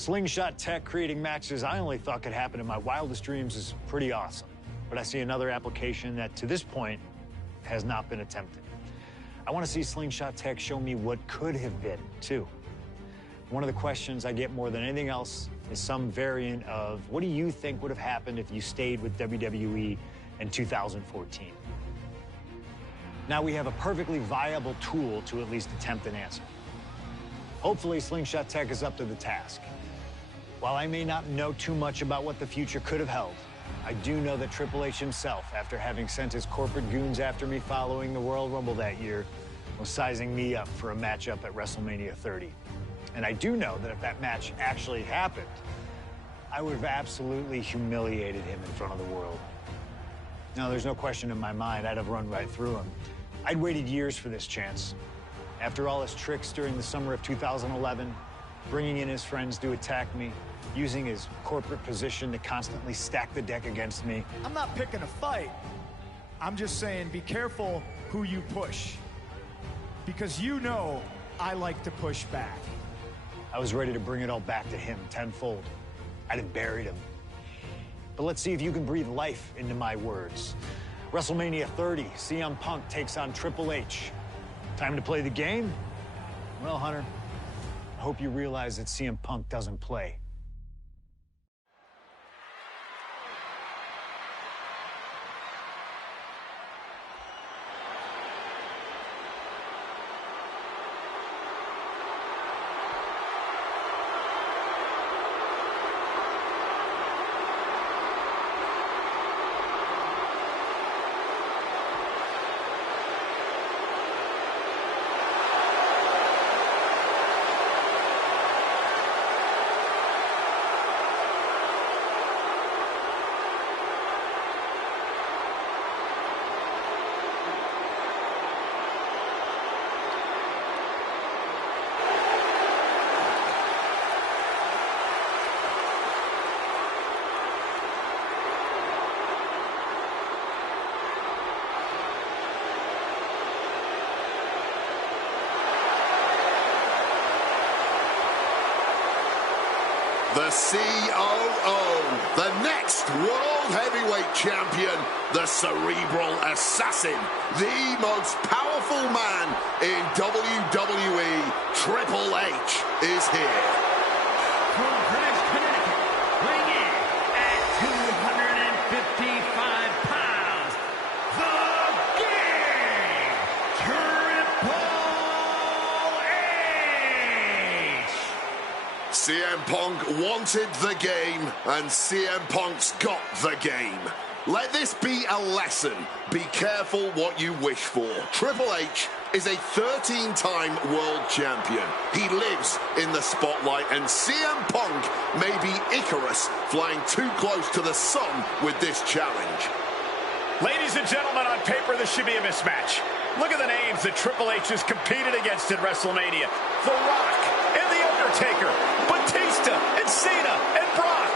Slingshot tech creating matches I only thought could happen in my wildest dreams is pretty awesome. But I see another application that, to this point, has not been attempted. I want to see Slingshot tech show me what could have been, too. One of the questions I get more than anything else is some variant of, what do you think would have happened if you stayed with WWE in 2014? Now we have a perfectly viable tool to at least attempt an answer. Hopefully, Slingshot tech is up to the task. While I may not know too much about what the future could have held, I do know that Triple H himself, after having sent his corporate goons after me following the Royal Rumble that year, was sizing me up for a matchup at WrestleMania 30. And I do know that if that match actually happened, I would have absolutely humiliated him in front of the world. Now, there's no question in my mind I'd have run right through him. I'd waited years for this chance. After all his tricks during the summer of 2011, bringing in his friends to attack me, using his corporate position to constantly stack the deck against me. I'm not picking a fight. I'm just saying be careful who you push. Because you know I like to push back. I was ready to bring it all back to him tenfold. I'd have buried him. But let's see if you can breathe life into my words. WrestleMania 30, CM Punk takes on Triple H. Time to play the game? Well, Hunter, I hope you realize that CM Punk doesn't play. The COO, the next World Heavyweight Champion, the Cerebral Assassin, the most powerful man in WWE, Triple H, is here. From Greenwich, Connecticut, weighing in at 255 pounds, the King, Triple H! CM Punk wanted the game, and CM Punk's got the game. Let this be a lesson. Be careful what you wish for. Triple H is a 13-time world champion. He lives in the spotlight, and CM Punk may be Icarus flying too close to the sun with this challenge. Ladies and gentlemen, on paper, this should be a mismatch. Look at the names that Triple H has competed against in WrestleMania. The Rock and The Undertaker, Batista and Cena and Brock.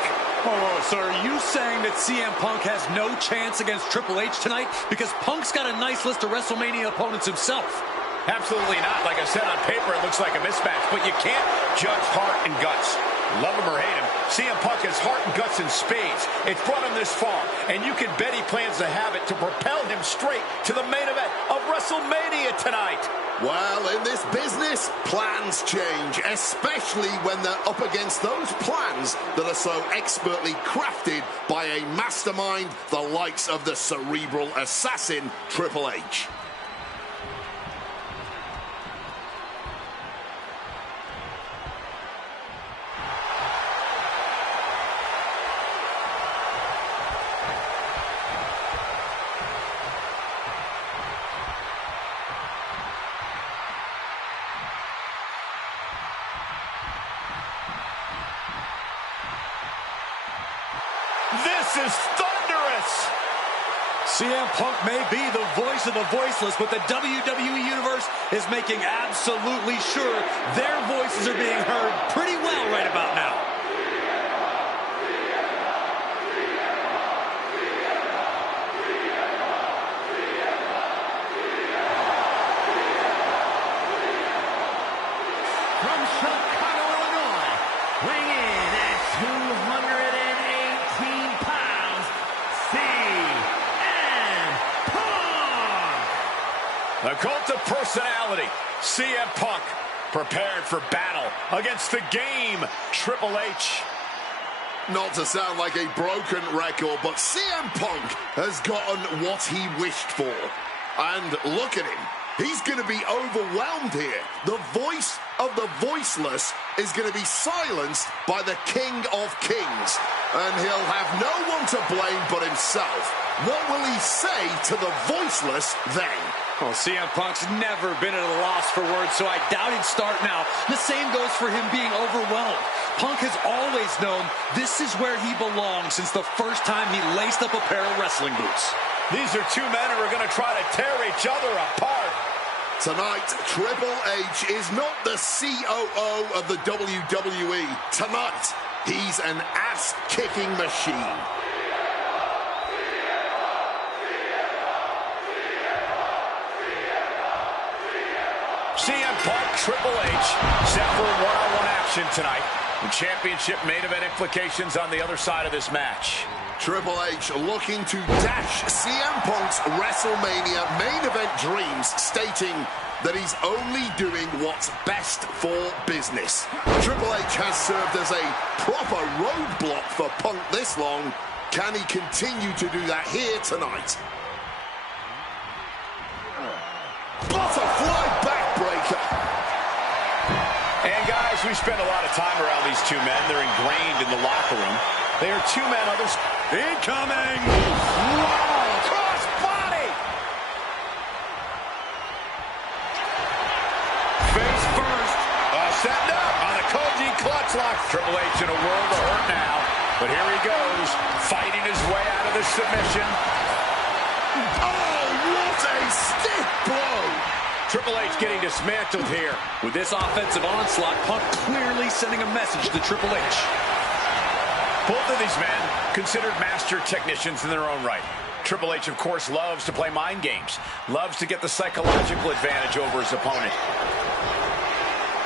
Oh, so are you saying that CM Punk has no chance against Triple H tonight? Because Punk's got a nice list of WrestleMania opponents himself. Absolutely not. Like I said, on paper, it looks like a mismatch, but you can't judge heart and guts. Love him or hate him, CM Punk has heart and guts in spades. It's brought him this far, and you can bet he plans to have it to propel him straight to the main event of WrestleMania tonight. Well, in this business, plans change, especially when they're up against those plans that are so expertly crafted by a mastermind the likes of the Cerebral Assassin, Triple H. This is thunderous! CM Punk may be the voice of the voiceless, but the WWE Universe is making absolutely sure their voices are being heard pretty well right about now. From Chicago, Illinois, weighing in The cult of personality, CM Punk, prepared for battle against the game, Triple H. Not to sound like a broken record, but CM Punk has gotten what he wished for. And look at him. He's going to be overwhelmed here. The voice of the voiceless is going to be silenced by the King of Kings. And he'll have no one to blame but himself. What will he say to the voiceless then? Well, CM Punk's never been at a loss for words, so I doubt he'd start now. The same goes for him being overwhelmed. Punk has always known this is where he belongs since the first time he laced up a pair of wrestling boots. These are two men who are going to try to tear each other apart. Tonight, Triple H is not the COO of the WWE. Tonight, he's an ass-kicking machine. CM Punk, Triple H, set for one-on-one action tonight. The championship main event implications on the other side of this match. Triple H looking to dash CM Punk's WrestleMania main event dreams, stating that he's only doing what's best for business. Triple H has served as a proper roadblock for Punk this long. Can he continue to do that here tonight? Butterfly backbreaker. And guys, we spend a lot of time around these two men. They're ingrained in the locker room. They are two men others. Incoming! Wow! Cross body! Face first. Setting up on the Koji clutch lock. Triple H in a world of hurt now. But here he goes, fighting his way out of this submission. Oh, what a stiff blow! Triple H getting dismantled here. With this offensive onslaught, Punk clearly sending a message to Triple H. Both of these men considered master technicians in their own right. Triple H, of course, loves to play mind games. Loves to get the psychological advantage over his opponent.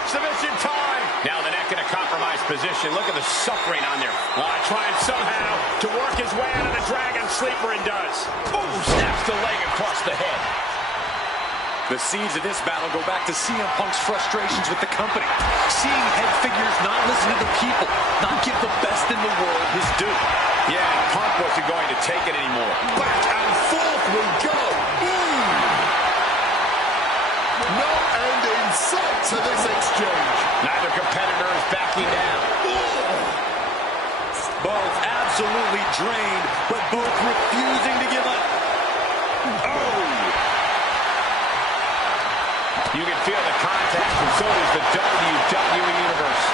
Submission time. Now the neck in a compromised position. Look at the suffering on there. Trying somehow to work his way out of the Dragon Sleeper, and does. Ooh, snaps the leg across the head. The seeds of this battle go back to CM Punk's frustrations with the company. Seeing head figures not listen to the people, not give the best in the world his due. Yeah, Punk wasn't going to take it anymore. Back and forth we go. No end in sight to this exchange. Neither competitor is backing down. Both absolutely drained, but both refusing to give up. You can feel the contact, and so does the WWE Universe.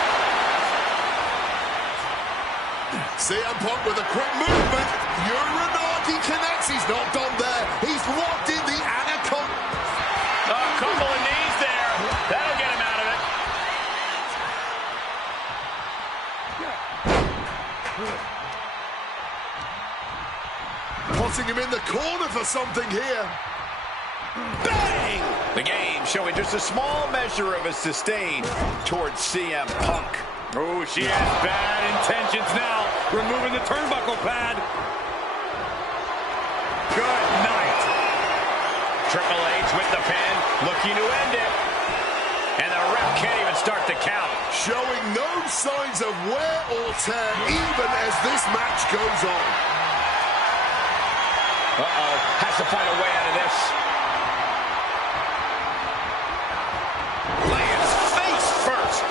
CM Punk with a quick movement. Uranagi connects. He's not done there. He's locked in the Anaconda. A couple of knees there. That'll get him out of it. Putting him in the corner for something here. Bang! The game showing just a small measure of his disdain towards CM Punk. Oh, she has bad intentions now. Removing the turnbuckle pad. Good night. Triple H with the pin, looking to end it. And the ref can't even start the count. Showing no signs of wear or tear even as this match goes on. Uh-oh, has to find a way out of this. Laying face first.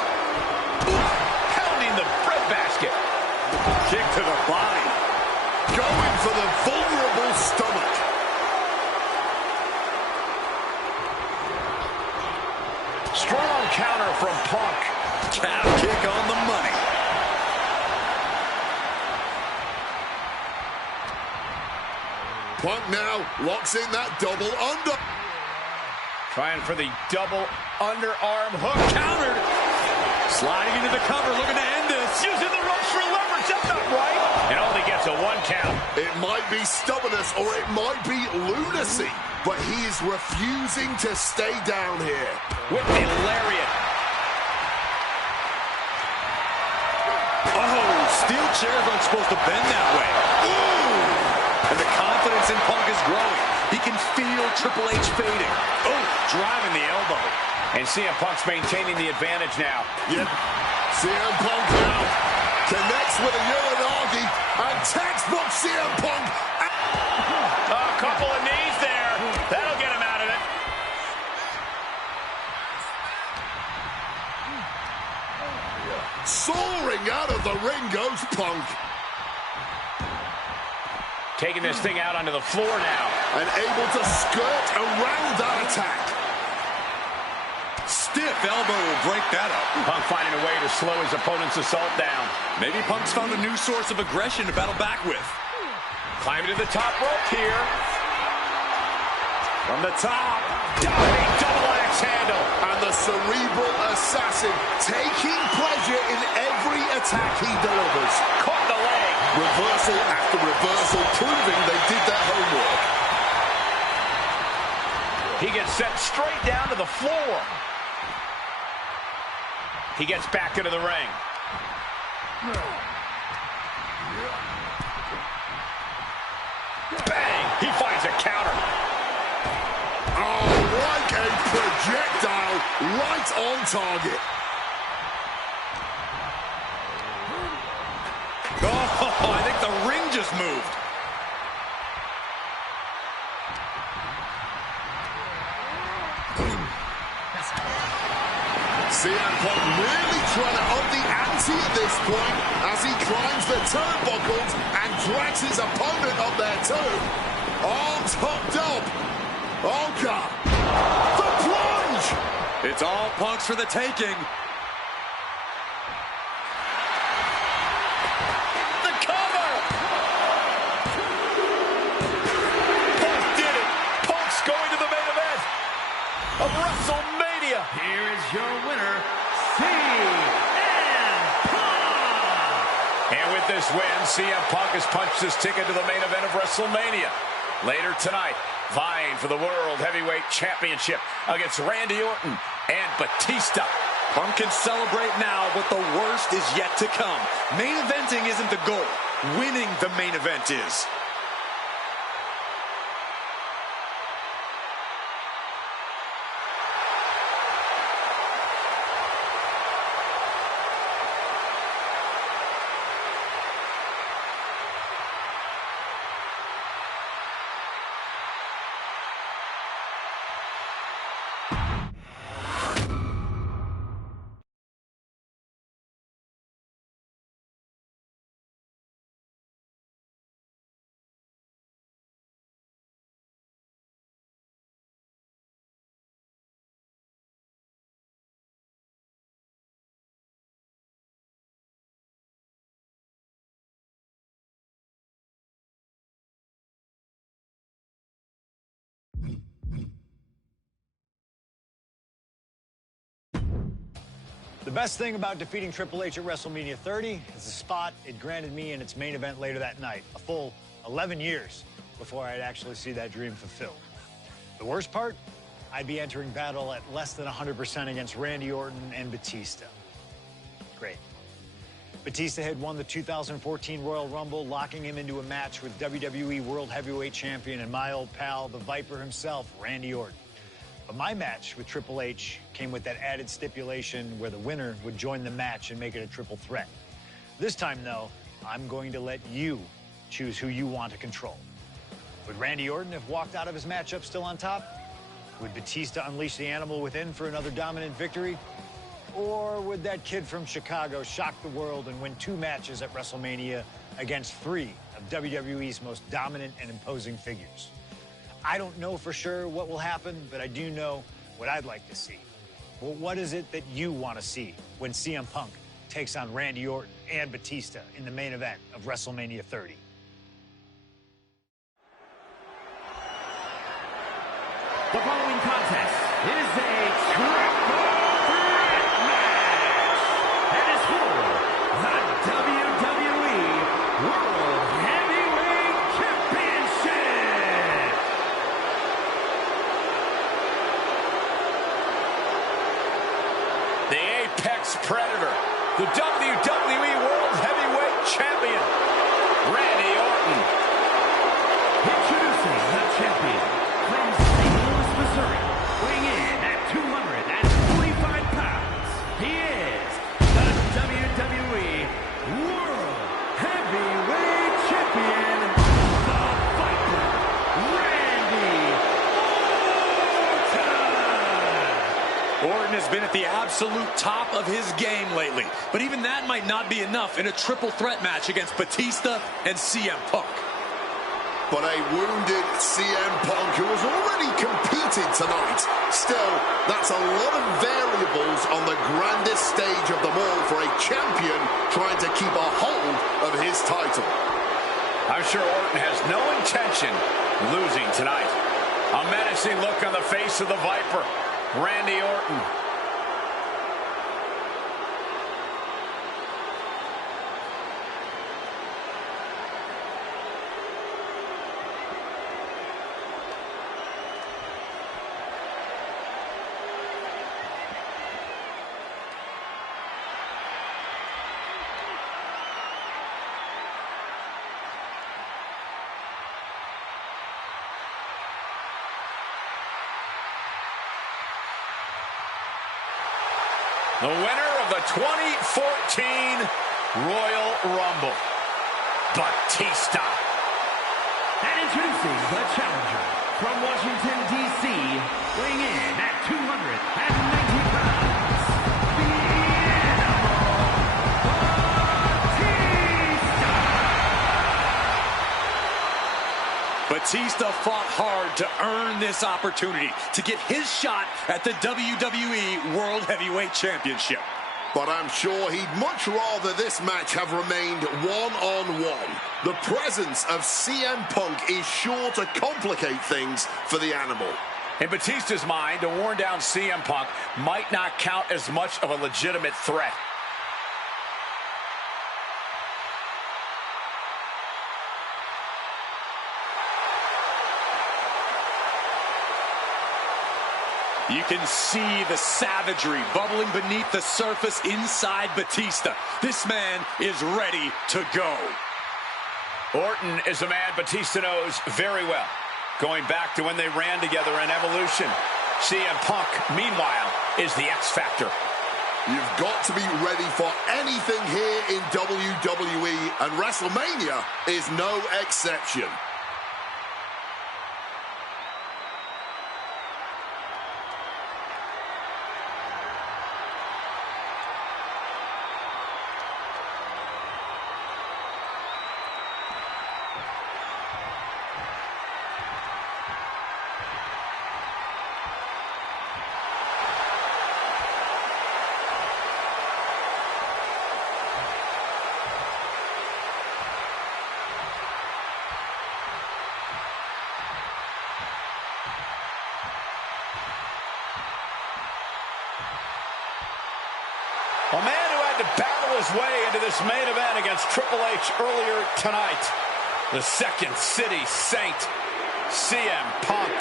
Pounding the breadbasket. Kick to the body. Going for the vulnerable stomach. Strong counter from Punk. Calf kick on the money. Punk now locks in that double under. Trying for the double underarm hook. Countered. Sliding into the cover, looking to end this. Using the ropes for leverage. That's not right. And only gets a 1 count. It might be stubbornness or it might be lunacy, but he is refusing to stay down here. With the lariat. Oh, steel chairs aren't supposed to bend that way. Ooh. And the confidence in Punk is growing. He can feel Triple H fading. Oh, driving the elbow. And CM Punk's maintaining the advantage now. Yep. CM Punk now connects with a Uranagi, and textbook CM Punk. A couple of knees there. That'll get him out of it. Soaring out of the ring goes Punk. Taking this thing out onto the floor now. And able to skirt around that attack. Stiff elbow will break that up. Punk finding a way to slow his opponent's assault down. Maybe Punk's found a new source of aggression to battle back with. Climbing to the top rope here. From the top. Diving double axe handle. And the cerebral assassin taking pleasure in every attack he delivers. Caught the leg. Reversal after reversal, proving they did their homework. He gets sent straight down to the floor. He gets back into the ring. Bang! He finds a counter. Oh, like a projectile, right on target. Oh, I think the ring just moved. CM Punk really trying to up the ante at this point as he climbs the turnbuckles and drags his opponent up there too. Arms hooked up. Oh, God. The plunge! It's all Punk's for the taking. The cover! Punk did it! Punk's going to the main event of WrestleMania! Here is your winner, CM Punk! And with this win, CM Punk has punched his ticket to the main event of WrestleMania. Later tonight, vying for the World Heavyweight Championship against Randy Orton and Batista. Punk can celebrate now, but the worst is yet to come. Main eventing isn't the goal. Winning the main event is. The best thing about defeating Triple H at WrestleMania 30 is the spot it granted me in its main event later that night. A full 11 years before I'd actually see that dream fulfilled. The worst part? I'd be entering battle at less than 100% against Randy Orton and Batista. Great. Batista had won the 2014 Royal Rumble, locking him into a match with WWE World Heavyweight Champion and my old pal, the Viper himself, Randy Orton. But my match with Triple H came with that added stipulation where the winner would join the match and make it a triple threat. This time, though, I'm going to let you choose who you want to control. Would Randy Orton have walked out of his matchup still on top? Would Batista unleash the animal within for another dominant victory? Or would that kid from Chicago shock the world and win 2 matches at WrestleMania against 3 of WWE's most dominant and imposing figures? I don't know for sure what will happen, but I do know what I'd like to see. Well, what is it that you want to see when CM Punk takes on Randy Orton and Batista in the main event of WrestleMania 30? The following contest is a triple threat match and is for the WWE World Heavyweight Championship. The Apex Predator, the WWE World Heavyweight Champion, Randy Orton. Introducing the champion Orton has been at the absolute top of his game lately, but even that might not be enough in a triple threat match against Batista and CM Punk. But a wounded CM Punk who has already competed tonight. Still, that's a lot of variables on the grandest stage of them all for a champion trying to keep a hold of his title. I'm sure Orton has no intention losing tonight. A menacing look on the face of the Viper, Randy Orton. The winner of the 2014 Royal Rumble, Batista. And introducing the challenger from Washington, D.C., weighing in at 290 pounds, the Animal, Batista! Batista fought hard to earn this opportunity to get his shot at the WWE World Heavyweight Championship. But I'm sure he'd much rather this match have remained one-on-one. The presence of CM Punk is sure to complicate things for the Animal. In Batista's mind, a worn-down CM Punk might not count as much of a legitimate threat. You can see the savagery bubbling beneath the surface inside Batista. This man is ready to go. Orton is a man Batista knows very well, going back to when they ran together in Evolution. CM Punk, meanwhile, is the X Factor. You've got to be ready for anything here in WWE, and WrestleMania is no exception. A man who had to battle his way into this main event against Triple H earlier tonight. The Second City Saint, CM Punk.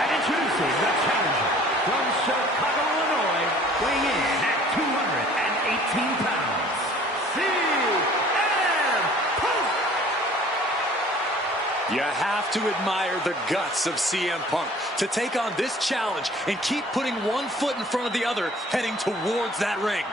And introducing the challenger from Chicago, Illinois, weighing in at 218 pounds, CM Punk! You have to admire the guts of CM Punk to take on this challenge and keep putting one foot in front of the other, heading towards that ring.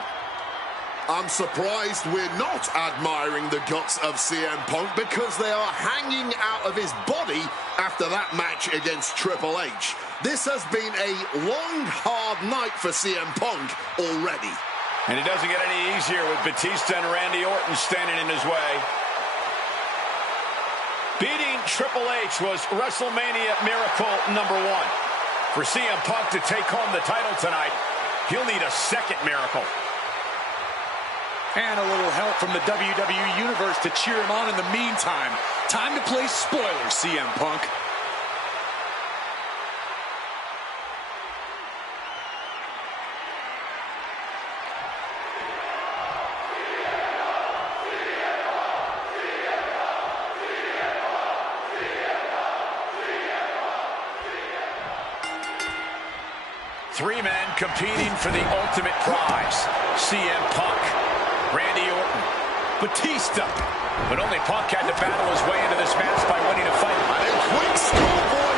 I'm surprised we're not admiring the guts of CM Punk because they are hanging out of his body after that match against Triple H. This has been a long, hard night for CM Punk already. And it doesn't get any easier with Batista and Randy Orton standing in his way. Beating Triple H was WrestleMania Miracle number 1. For CM Punk to take home the title tonight, he'll need a second miracle. And a little help from the WWE Universe to cheer him on in the meantime. Time to play spoiler, CM Punk. Three men competing for the ultimate prize. CM Punk, Randy Orton, Batista. But only Punk had to battle his way into this match by winning a fight. And a quick score, boy.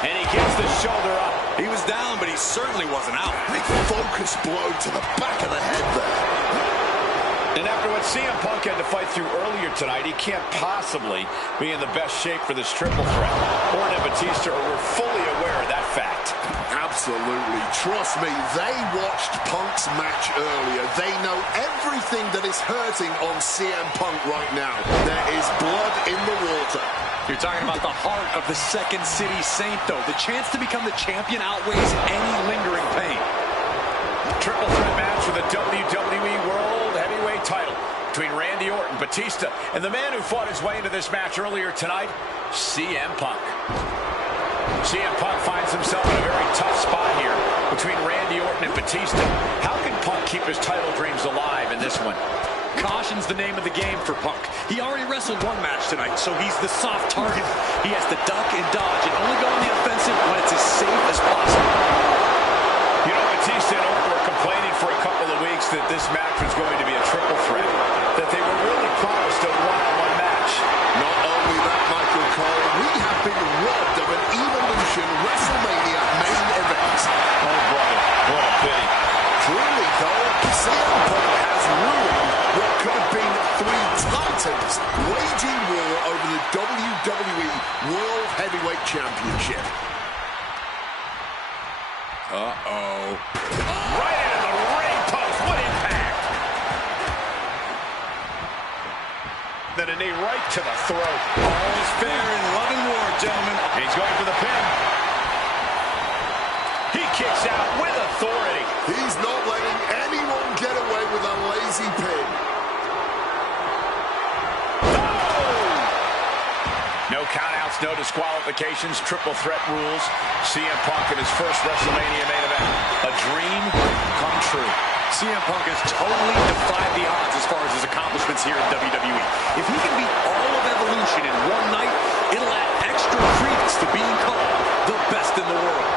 And he gets the shoulder up. He was down, but he certainly wasn't out. Big focus blow to the back of the head there. And after what CM Punk had to fight through earlier tonight, he can't possibly be in the best shape for this triple threat. Orton and Batista are fully aware of that fact. Absolutely. Trust me, they watched Punk's match earlier. They know everything that is hurting on CM Punk right now. There is blood in the water. You're talking about the heart of the Second City Saint, though. The chance to become the champion outweighs any lingering pain. Triple threat match for the WWE World Heavyweight title between Randy Orton, Batista, and the man who fought his way into this match earlier tonight, CM Punk. CM Punk finds himself in a very tough spot here between Randy Orton and Batista. How can Punk keep his title dreams alive in this one? Caution's the name of the game for Punk. He already wrestled one match tonight, so he's the soft target. He has to duck and dodge and only go on the offensive when it's as safe as possible. You know, Batista and Orton were complaining for a couple of weeks that this match was going to be a triple threat, that they were really promised a one-on-one match. Not only that, Michael Cole, we have been robbed of an Evolution WrestleMania main event. Oh, brother, what a pity. Truly, though, CM Punk has ruined what could have been three titans waging war over the WWE World Heavyweight Championship. Uh-oh. Right into the ring post. What impact. Then a knee right to the throat. All is fair in love and war, gentlemen. And he's going for the pin. He kicks out with authority. He's not letting anyone get away with a lazy pin. No countouts, no disqualifications, triple threat rules. CM Punk in his first WrestleMania main event. A dream come true. CM Punk has totally defied the odds as far as his accomplishments here in WWE. If he can beat all of Evolution in one night, it'll add extra credence to being called the best in the world.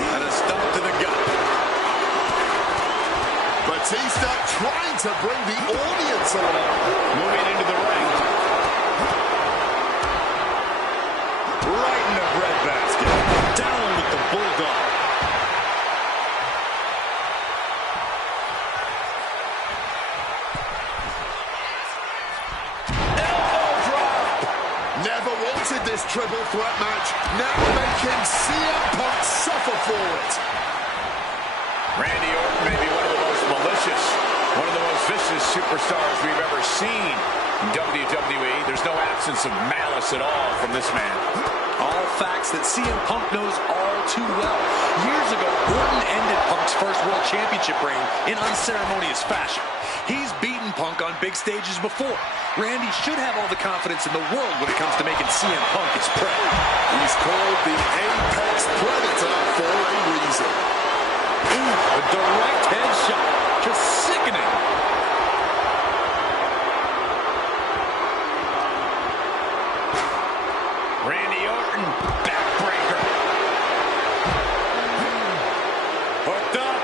And a stomp to the gut. Batista trying to bring the audience along. Moving into the ring. Right in the breadbasket. Down with the Bulldog. Elbow drop. Never wanted this triple threat match. Now making CM Punk suffer for it. Randy Orton may be one of the most malicious, one of the most vicious superstars we've ever seen in WWE. There's no absence of malice at all from this man. All facts that CM Punk knows all too well. Years ago, Orton ended Punk's first World Championship reign in unceremonious fashion. He's beaten Punk on big stages before. Randy should have all the confidence in the world when it comes to making CM Punk his prey. He's called the Apex Predator for a reason. Ooh, a direct headshot. Just sickening. Randy Orton, backbreaker. Hooked up.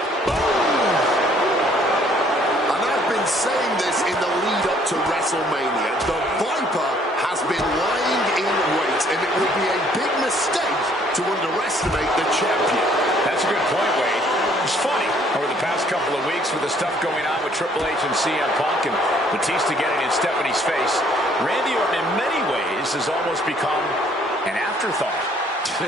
And I've been saying this in the lead up to WrestleMania. The Viper has been lying in wait, and it would be a big mistake to underestimate the champion. That's a good point, Wade. It's funny, over the past couple of weeks with the stuff going on with Triple H and CM Punk and Batista getting in Stephanie's face, Randy Orton in many ways has almost become an afterthought.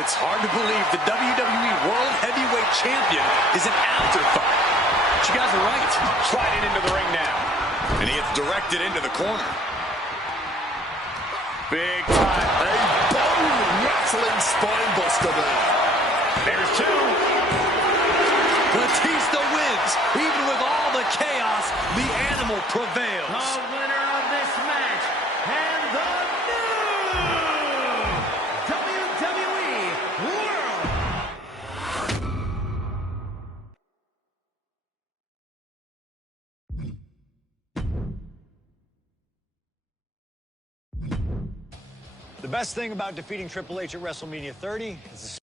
It's hard to believe the WWE World Heavyweight Champion is an afterthought. But you guys are right. Sliding into the ring now. And he gets directed into the corner. Big time. A bone-rattling spine buster there. There's two. Batista wins. Even with all the chaos, the animal prevails. The winner of this match and the new WWE World. The best thing about defeating Triple H at WrestleMania 30 is the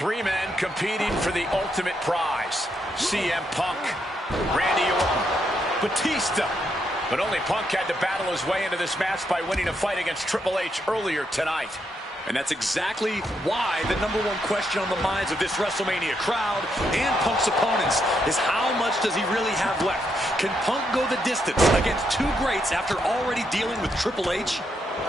Three men competing for the ultimate prize. CM Punk, Randy Orton, Batista. But only Punk had to battle his way into this match by winning a fight against Triple H earlier tonight. And that's exactly why the #1 question on the minds of this WrestleMania crowd and Punk's opponents is how much does he really have left? Can Punk go the distance against two greats after already dealing with Triple H?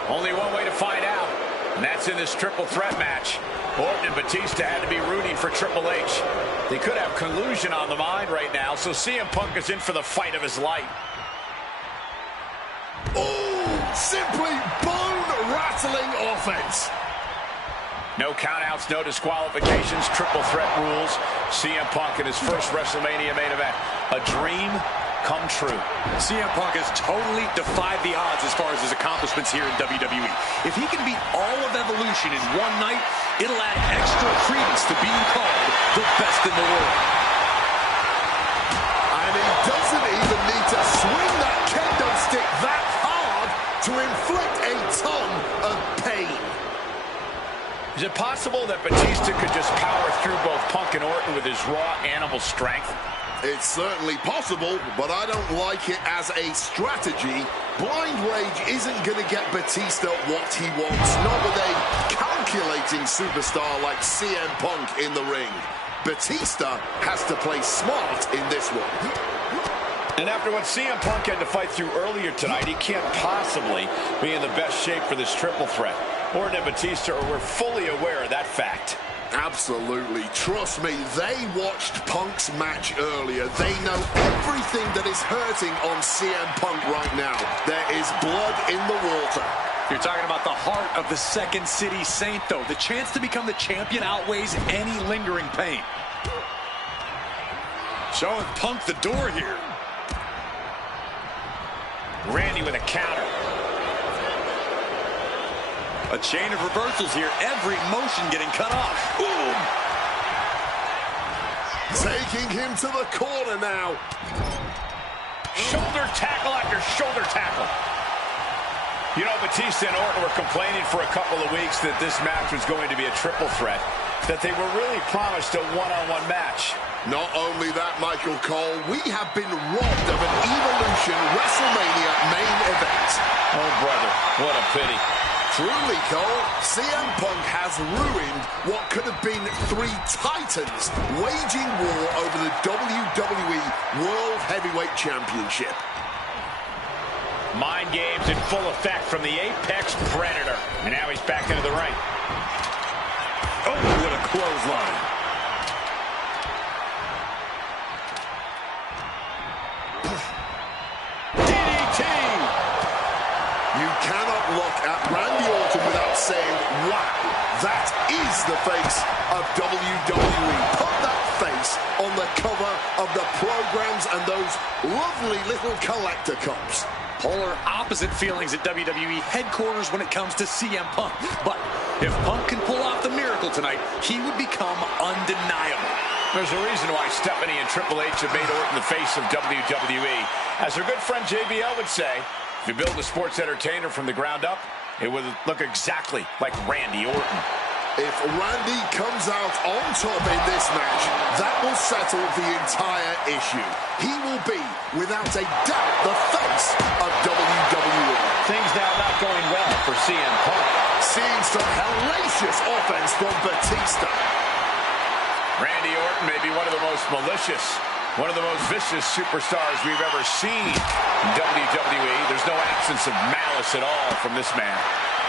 Only one way to find out, and that's in this triple threat match. Orton and Batista had to be rooting for Triple H. They could have collusion on the mind right now, so CM Punk is in for the fight of his life. Oh, simply bone-rattling offense. No countouts, no disqualifications, triple threat rules. CM Punk in his first WrestleMania main event. A dream come true. CM Punk has totally defied the odds as far as his accomplishments here in WWE. If he can beat all of Evolution in one night, it'll add extra credence to being called the best in the world. And he doesn't even need to swing that kendo stick that hard to inflict a ton of pain. Is it possible that Batista could just power through both Punk and Orton with his raw animal strength? It's certainly possible, but I don't like it as a strategy. Blind Rage isn't going to get Batista what he wants, not with a calculating superstar like CM Punk in the ring. Batista has to play smart in this one. And after what CM Punk had to fight through earlier tonight, he can't possibly be in the best shape for this triple threat. Orton and Batista were fully aware of that fact. Absolutely. Trust me, they watched Punk's match earlier. They know everything that is hurting on CM Punk right now. There is blood in the water. You're talking about the heart of the Second City Saint, though. The chance to become the champion outweighs any lingering pain. Showing Punk the door here. Randy with a counter. A chain of reversals here. Every motion getting cut off. Boom! Taking him to the corner now. Shoulder tackle after shoulder tackle. You know, Batista and Orton were complaining for a couple of weeks that this match was going to be a triple threat, that they were really promised a one-on-one match. Not only that, Michael Cole, we have been robbed of an Evolution WrestleMania main event. Oh, brother, what a pity. Truly, Cole, CM Punk has ruined what could have been three titans waging war over the WWE World Heavyweight Championship. Mind games in full effect from the Apex Predator. And now he's back into the ring. Oh, what a clothesline. DDT! You cannot look at Randy Orton without saying, wow, that is the face of WWE. Put that face on the cover of the programs and those lovely little collector cups. Polar opposite feelings at WWE headquarters when it comes to CM Punk. But if Punk can pull off the miracle tonight, he would become undeniable. There's a reason why Stephanie and Triple H have made Orton the face of WWE. As her good friend JBL would say, if you build a sports entertainer from the ground up, it would look exactly like Randy Orton. If Randy comes out on top in this match, that will settle the entire issue. He will be, without a doubt, the face of WWE. Things now not going well for CM Punk. Seeing some hellacious offense from Batista. Randy Orton may be one of the most malicious, one of the most vicious superstars we've ever seen in WWE. There's no absence of malice at all from this man.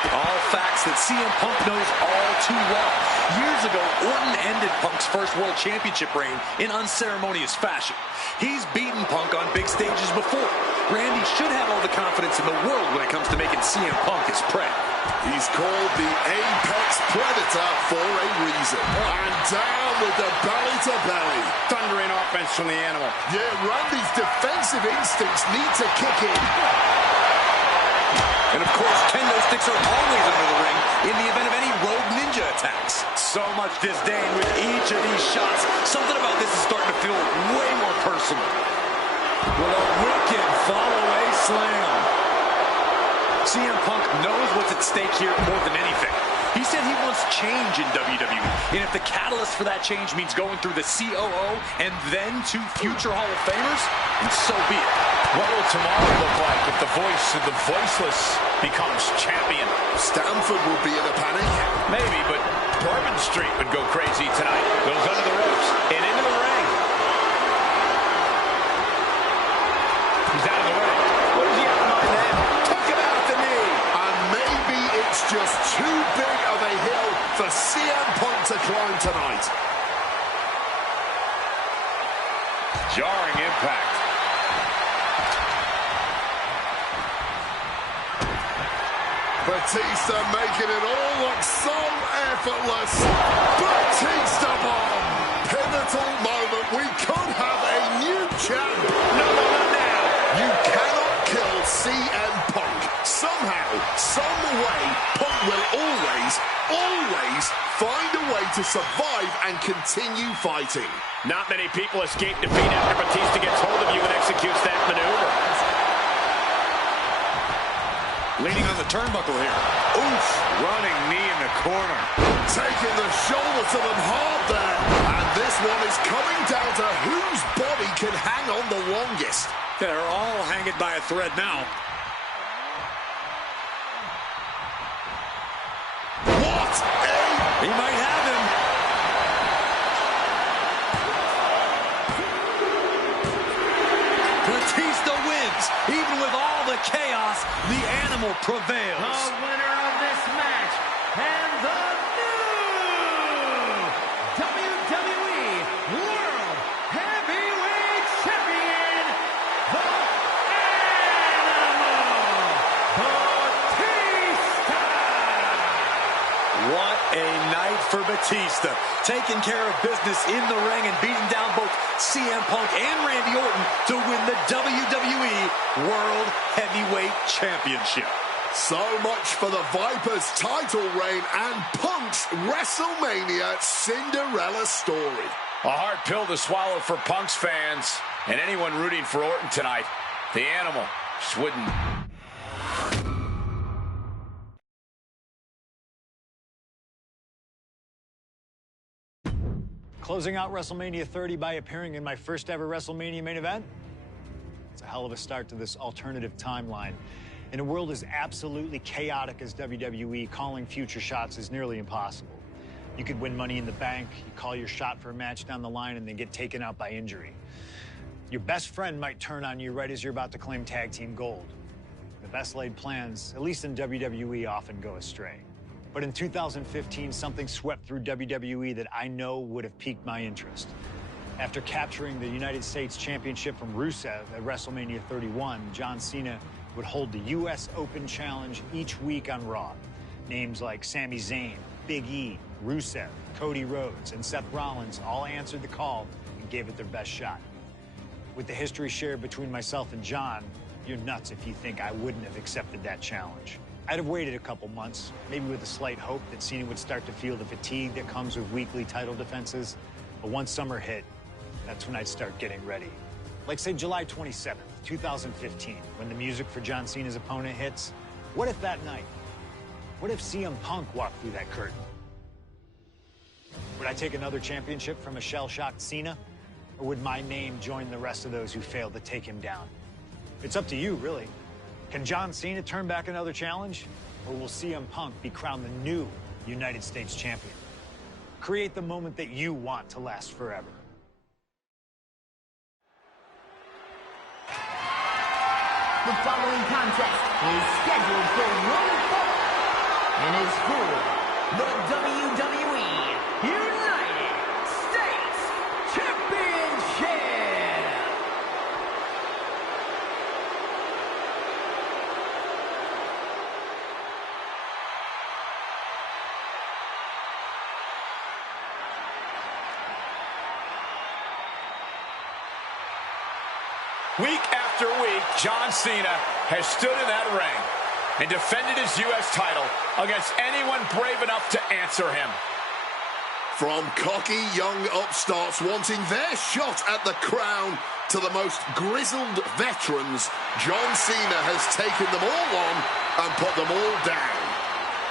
All facts that CM Punk knows all too well. Years ago, Orton ended Punk's first World Championship reign in unceremonious fashion. He's beaten Punk on big stages before. Randy should have all the confidence in the world when it comes to making CM Punk his prey. He's called the Apex Predator for a reason. And down with the belly to belly. Thundering offense from the animal. Yeah, Randy's defensive instincts need to kick in. And of course, kendo sticks are always under the ring in the event of any rogue ninja attacks. So much disdain with each of these shots. Something about this is starting to feel way more personal. With a wicked follow-away slam. CM Punk knows what's at stake here more than anything. He said he wants change in WWE, and if the catalyst for that change means going through the COO and then to future Hall of Famers, then so be it. What will tomorrow look like if the voice of the voiceless becomes champion? Stanford will be in a panic. Maybe, but Bourbon Street would go crazy tonight. Goes under the ropes and into the ring. He's out of the ring. What does he have in mind then? Took him out at the knee. And maybe it's just too big of a hill for CM Punk to climb tonight. Jarring impact. Batista making it all look so effortless. Batista bomb. Pivotal moment. We could have a new champ. No, not now. You cannot kill CM Punk. Somehow, some way, Punk will always find a way to survive and continue fighting. Not many people escape defeat after Batista gets hold of you and executes that maneuver. Leaning on the turnbuckle here. Oof, running knee in the corner. Taking the shoulder to them hard there. And this one is coming down to whose body can hang on the longest. They're all hanging by a thread now. What a... He might have him. Batista wins. Even with all the chaos, the animal prevails. The winner of this match and the new WWE World Heavyweight Champion, the Animal Batista. What a night for Batista. Taking care of business in the ring and beating down both CM Punk and Randy Orton to win the WWE World Heavyweight Championship. So much for the Vipers' title reign and Punk's WrestleMania Cinderella story. A hard pill to swallow for Punk's fans and anyone rooting for Orton tonight. The Animal just wouldn't. Closing out WrestleMania 30 by appearing in my first ever WrestleMania main event? It's a hell of a start to this alternative timeline. In a world as absolutely chaotic as WWE, calling future shots is nearly impossible. You could win Money in the Bank, you call your shot for a match down the line, and then get taken out by injury. Your best friend might turn on you right as you're about to claim tag team gold. The best laid plans, at least in WWE, often go astray. But in 2015, something swept through WWE that I know would have piqued my interest. After capturing the United States Championship from Rusev at WrestleMania 31, John Cena would hold the U.S. Open Challenge each week on Raw. Names like Sami Zayn, Big E, Rusev, Cody Rhodes, and Seth Rollins all answered the call and gave it their best shot. With the history shared between myself and John, you're nuts if you think I wouldn't have accepted that challenge. I'd have waited a couple months, maybe with a slight hope that Cena would start to feel the fatigue that comes with weekly title defenses. But once summer hit, that's when I'd start getting ready. Like, say, July 27th, 2015, when the music for John Cena's opponent hits. What if that night? What if CM Punk walked through that curtain? Would I take another championship from a shell-shocked Cena? Or would my name join the rest of those who failed to take him down? It's up to you, really. Can John Cena turn back another challenge? Or will CM Punk be crowned the new United States champion? Create the moment that you want to last forever. The following contest is scheduled for one fall and is for the WWE United States Championship. Week after week, John Cena has stood in that ring and defended his U.S. title against anyone brave enough to answer him. From cocky young upstarts wanting their shot at the crown to the most grizzled veterans, John Cena has taken them all on and put them all down.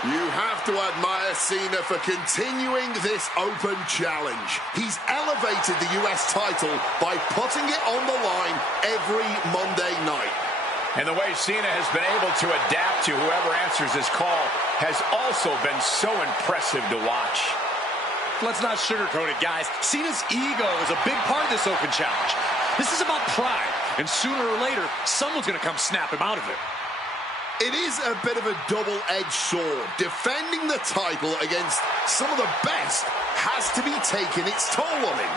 You have to admire Cena for continuing this open challenge. He's elevated the US title by putting it on the line every Monday night. And the way Cena has been able to adapt to whoever answers his call has also been so impressive to watch. Let's not sugarcoat it, guys. Cena's ego is a big part of this open challenge. This is about pride, and sooner or later, someone's going to come snap him out of it. It is a bit of a double-edged sword. Defending the title against some of the best has to be taking its toll on him.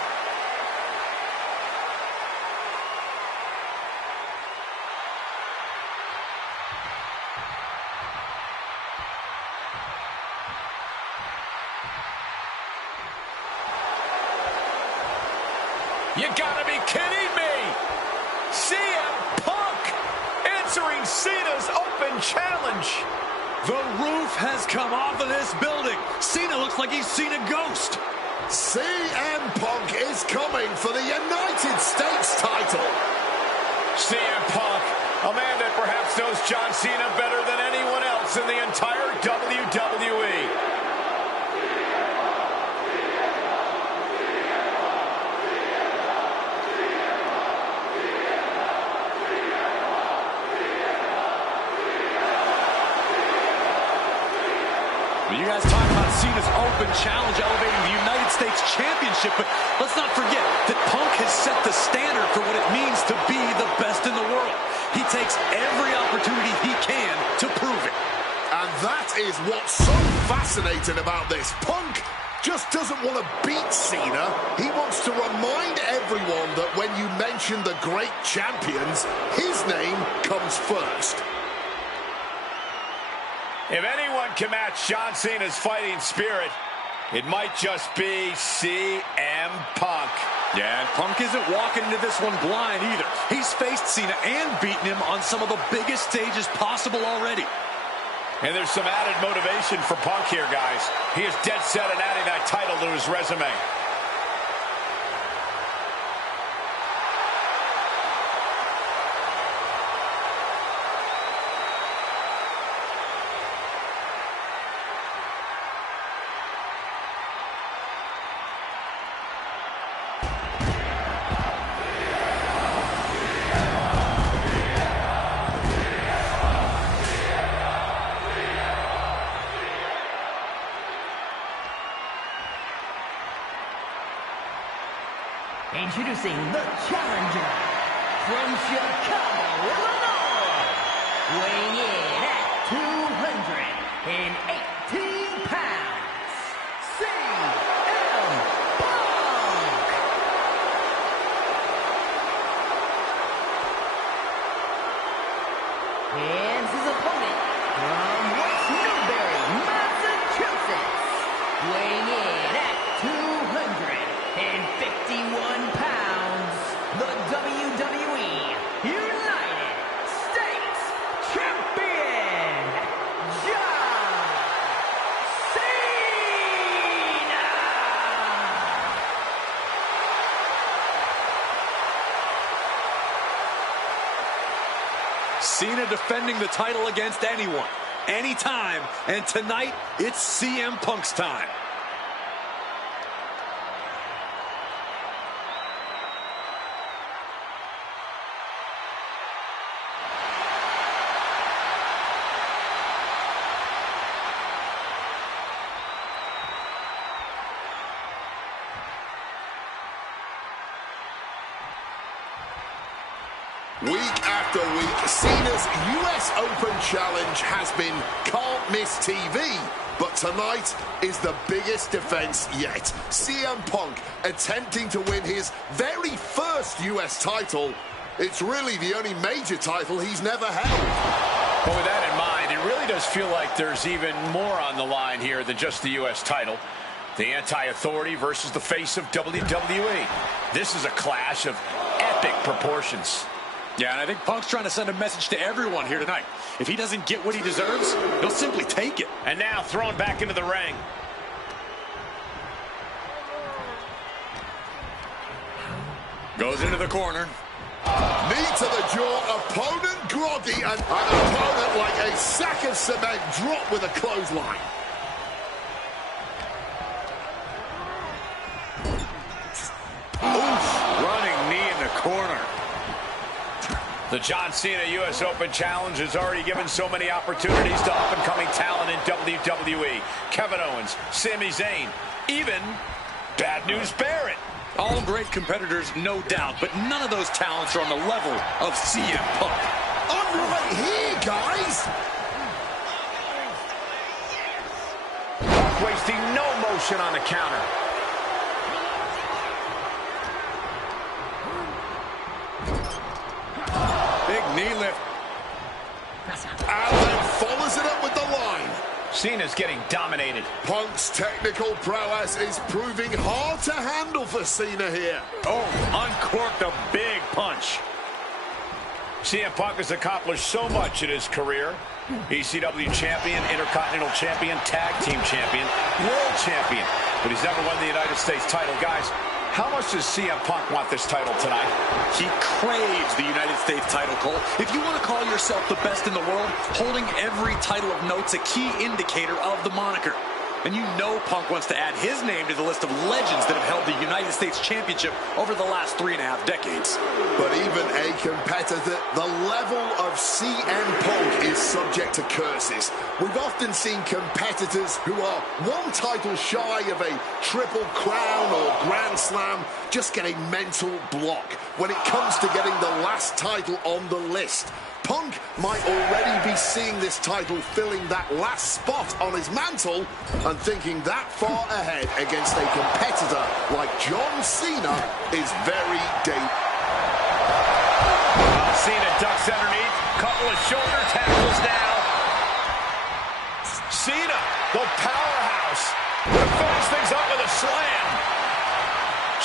You gotta be kidding me! CM Punk answering Cena's open challenge. The roof has come off of this building. Cena looks like he's seen a ghost. CM Punk is coming for the United States title. CM Punk, a man that perhaps knows John Cena better than anyone else in the entire WWE. You guys talk about Cena's open challenge elevating the United States Championship, but let's not forget that Punk has set the standard for what it means to be the best in the world. He takes every opportunity he can to prove it. And that is what's so fascinating about this. Punk just doesn't want to beat Cena. He wants to remind everyone that when you mention the great champions, his name comes first. If anyone can match John Cena's fighting spirit, it might just be CM Punk. Yeah, and Punk isn't walking into this one blind either. He's faced Cena and beaten him on some of the biggest stages possible already. And there's some added motivation for Punk here, guys. He is dead set on adding that title to his resume. Introducing the challenger from Chicago, Illinois, weighing in at 218 pounds, CM Punk. And his opponent from West Newbury, Massachusetts, weighing in at 251 pounds, the WWE United States Champion, John Cena! Cena defending the title against anyone, anytime, and tonight it's CM Punk's time. Week after week, Cena's US Open Challenge has been can't miss TV. But tonight is the biggest defense yet. CM Punk attempting to win his very first US title. It's really the only major title he's never held. But with that in mind, it really does feel like there's even more on the line here than just the US title. The anti-authority versus the face of WWE. This is a clash of epic proportions. Yeah, and I think Punk's trying to send a message to everyone here tonight. If he doesn't get what he deserves, he'll simply take it. And now thrown back into the ring. Goes into the corner. Knee to the jaw, opponent groggy, and an opponent like a sack of cement dropped with a clothesline. Oof, running knee in the corner. The John Cena U.S. Open Challenge has already given so many opportunities to up-and-coming talent in WWE. Kevin Owens, Sami Zayn, even Bad News Barrett. All great competitors, no doubt, but none of those talents are on the level of CM Punk. I'm right here, guys. Punk wasting no motion on the counter. Big knee lift. And then follows it up with the line. Cena's getting dominated. Punk's technical prowess is proving hard to handle for Cena here. Oh, uncorked a big punch. CM Punk has accomplished so much in his career. ECW champion, Intercontinental champion, Tag Team champion, World champion. But he's never won the United States title. Guys, how much does CM Punk want this title tonight? He craves the United States title, Cole. If you want to call yourself the best in the world, holding every title of note's a key indicator of the moniker. And you know Punk wants to add his name to the list of legends that have held the United States Championship over the last 3.5 decades. But even a competitor, the level of CM Punk is subject to curses. We've often seen competitors who are one title shy of a Triple Crown or Grand Slam just get a mental block when it comes to getting the last title on the list. Punk might already be seeing this title filling that last spot on his mantle and thinking that far ahead against a competitor like John Cena is very dangerous. Cena ducks underneath, couple of shoulder tackles now. Cena, the powerhouse, will finish things up with a slam.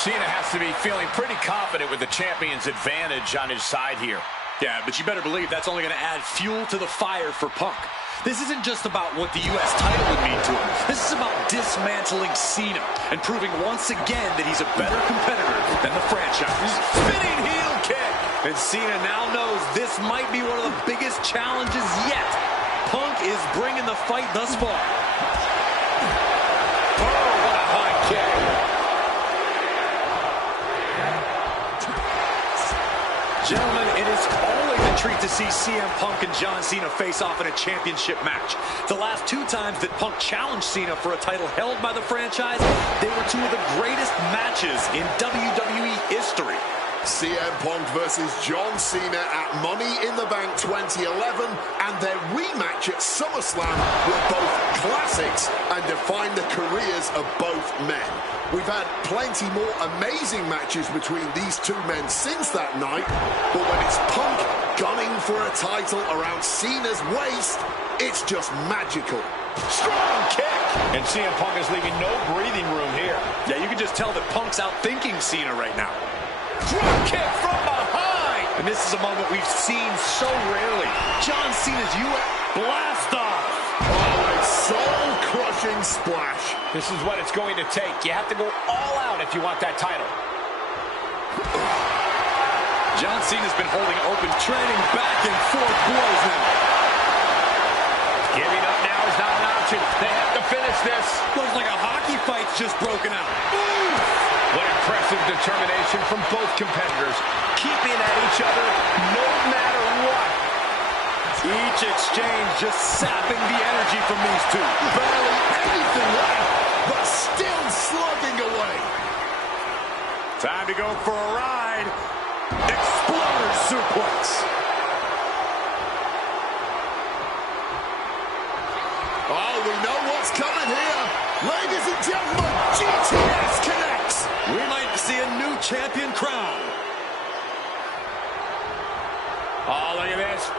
Cena has to be feeling pretty confident with the champion's advantage on his side here. Yeah, but you better believe that's only going to add fuel to the fire for Punk. This isn't just about what the U.S. title would mean to him. This is about dismantling Cena and proving once again that he's a better competitor than the franchise. Spinning heel kick. And Cena now knows this might be one of the biggest challenges yet. Punk is bringing the fight thus far. Oh, what a high kick. Gentlemen, it is always a treat to see CM Punk and John Cena face off in a championship match. The last 2 times that Punk challenged Cena for a title held by the franchise, they were 2 of the greatest matches in WWE history. CM Punk versus John Cena at Money in the Bank 2011 and their rematch at SummerSlam were both classics and defined the careers of both men. We've had plenty more amazing matches between these 2 men since that night, but when it's Punk gunning for a title around Cena's waist, it's just magical. Strong kick! And CM Punk is leaving no breathing room here. Yeah, you can just tell that Punk's outthinking Cena right now. Drop kick from behind! And this is a moment we've seen so rarely. John Cena's U.S. blast off. Oh, a soul-crushing splash. This is what it's going to take. You have to go all out if you want that title. John Cena's been holding open, trading back and forth blows now. Giving up now is not an option. They have to finish this. Looks like a hockey fight's just broken out. Ooh! What impressive determination from both competitors, keeping at each other no matter what. Each exchange just sapping the energy from these 2. Barely anything left, but still slugging away. Time to go for a ride. Exploder suplex. Oh, we know what's coming here. Ladies and gentlemen, GTS connects. We might see a new champion crown. Oh, look at this.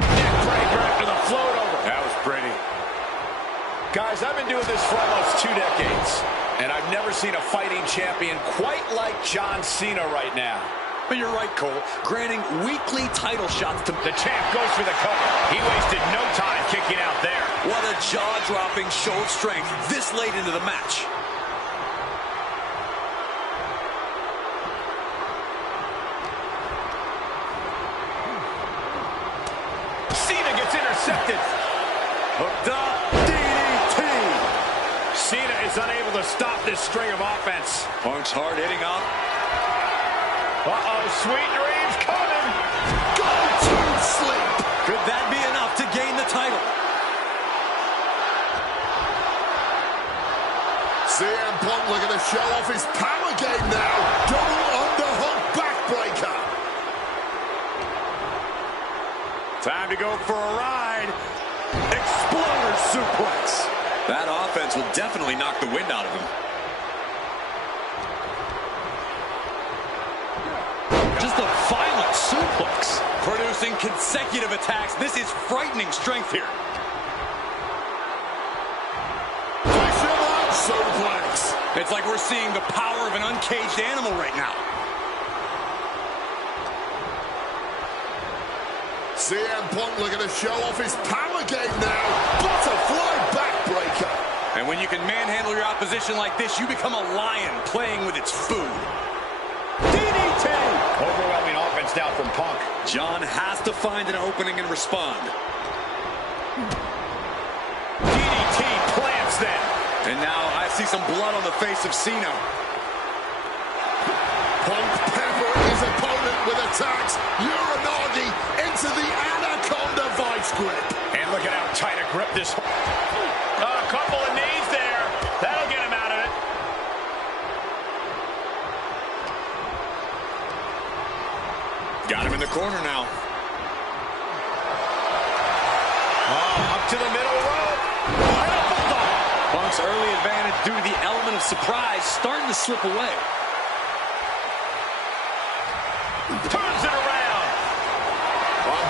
Neckbreaker after the float over. That was pretty. Guys, I've been doing this for almost 2 decades, and I've never seen a fighting champion quite like John Cena right now. But you're right, Cole. Granting weekly title shots to the champ goes for the cover. He wasted no time kicking out there. What a jaw-dropping show of strength this late into the match. Cena gets intercepted. Hooked up. DDT. Cena is unable to stop this string of offense. Punk's hard hitting up. Uh-oh, sweet dreams coming. Go to sleep. Could that be enough to gain the title? CM Punk looking to show off his power game now. Double underhook backbreaker. Time to go for a ride. Exploder suplex. That offense will definitely knock the wind out of him. Just a violent suplex. Producing consecutive attacks. This is frightening strength here. Suplex. It's like we're seeing the power of an uncaged animal right now. CM Punk looking to show off his power game now. Butterfly backbreaker. And when you can manhandle your opposition like this, you become a lion playing with its food. DDT. Overwhelming offense now from Punk. John has to find an opening and respond. DDT plants them. And now I see some blood on the face of Cena. Punk peppering his opponent with attacks. Uranagi into the Anaconda vice grip. And look at how tight a grip this. A couple of knees there. That'll get him out of it. Got him in the corner now. Up to the middle rope. Punk's early advantage due to the element of surprise starting to slip away. Turns it around.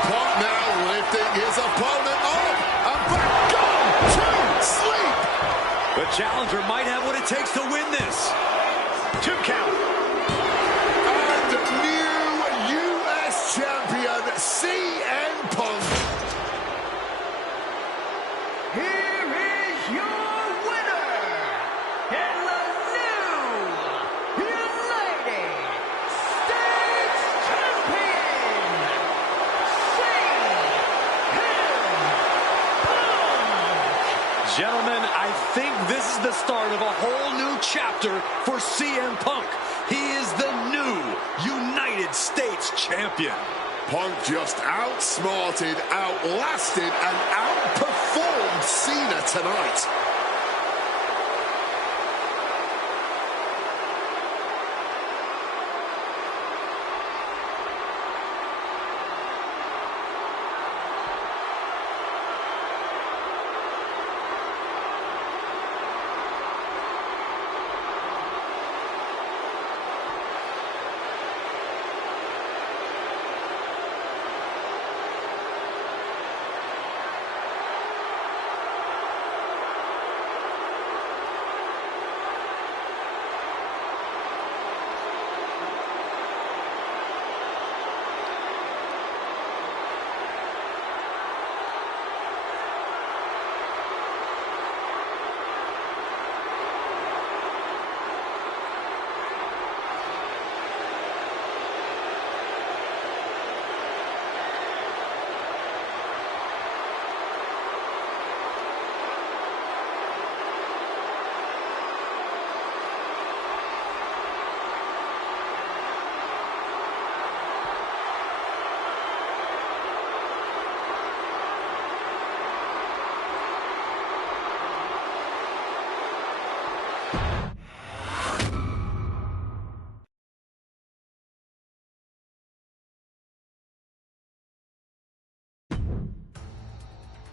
Punk now lifting his opponent up and back. Go to sleep. The challenger might have what it takes to win this. 2 count. And new U.S. champion CM Punk. Here is your winner, and the new United States Champion, CM Punk. Gentlemen, I think this is the start of a whole new chapter for CM Punk. He is the new United States Champion. Punk just outsmarted, outlasted, and outperformed Cena tonight.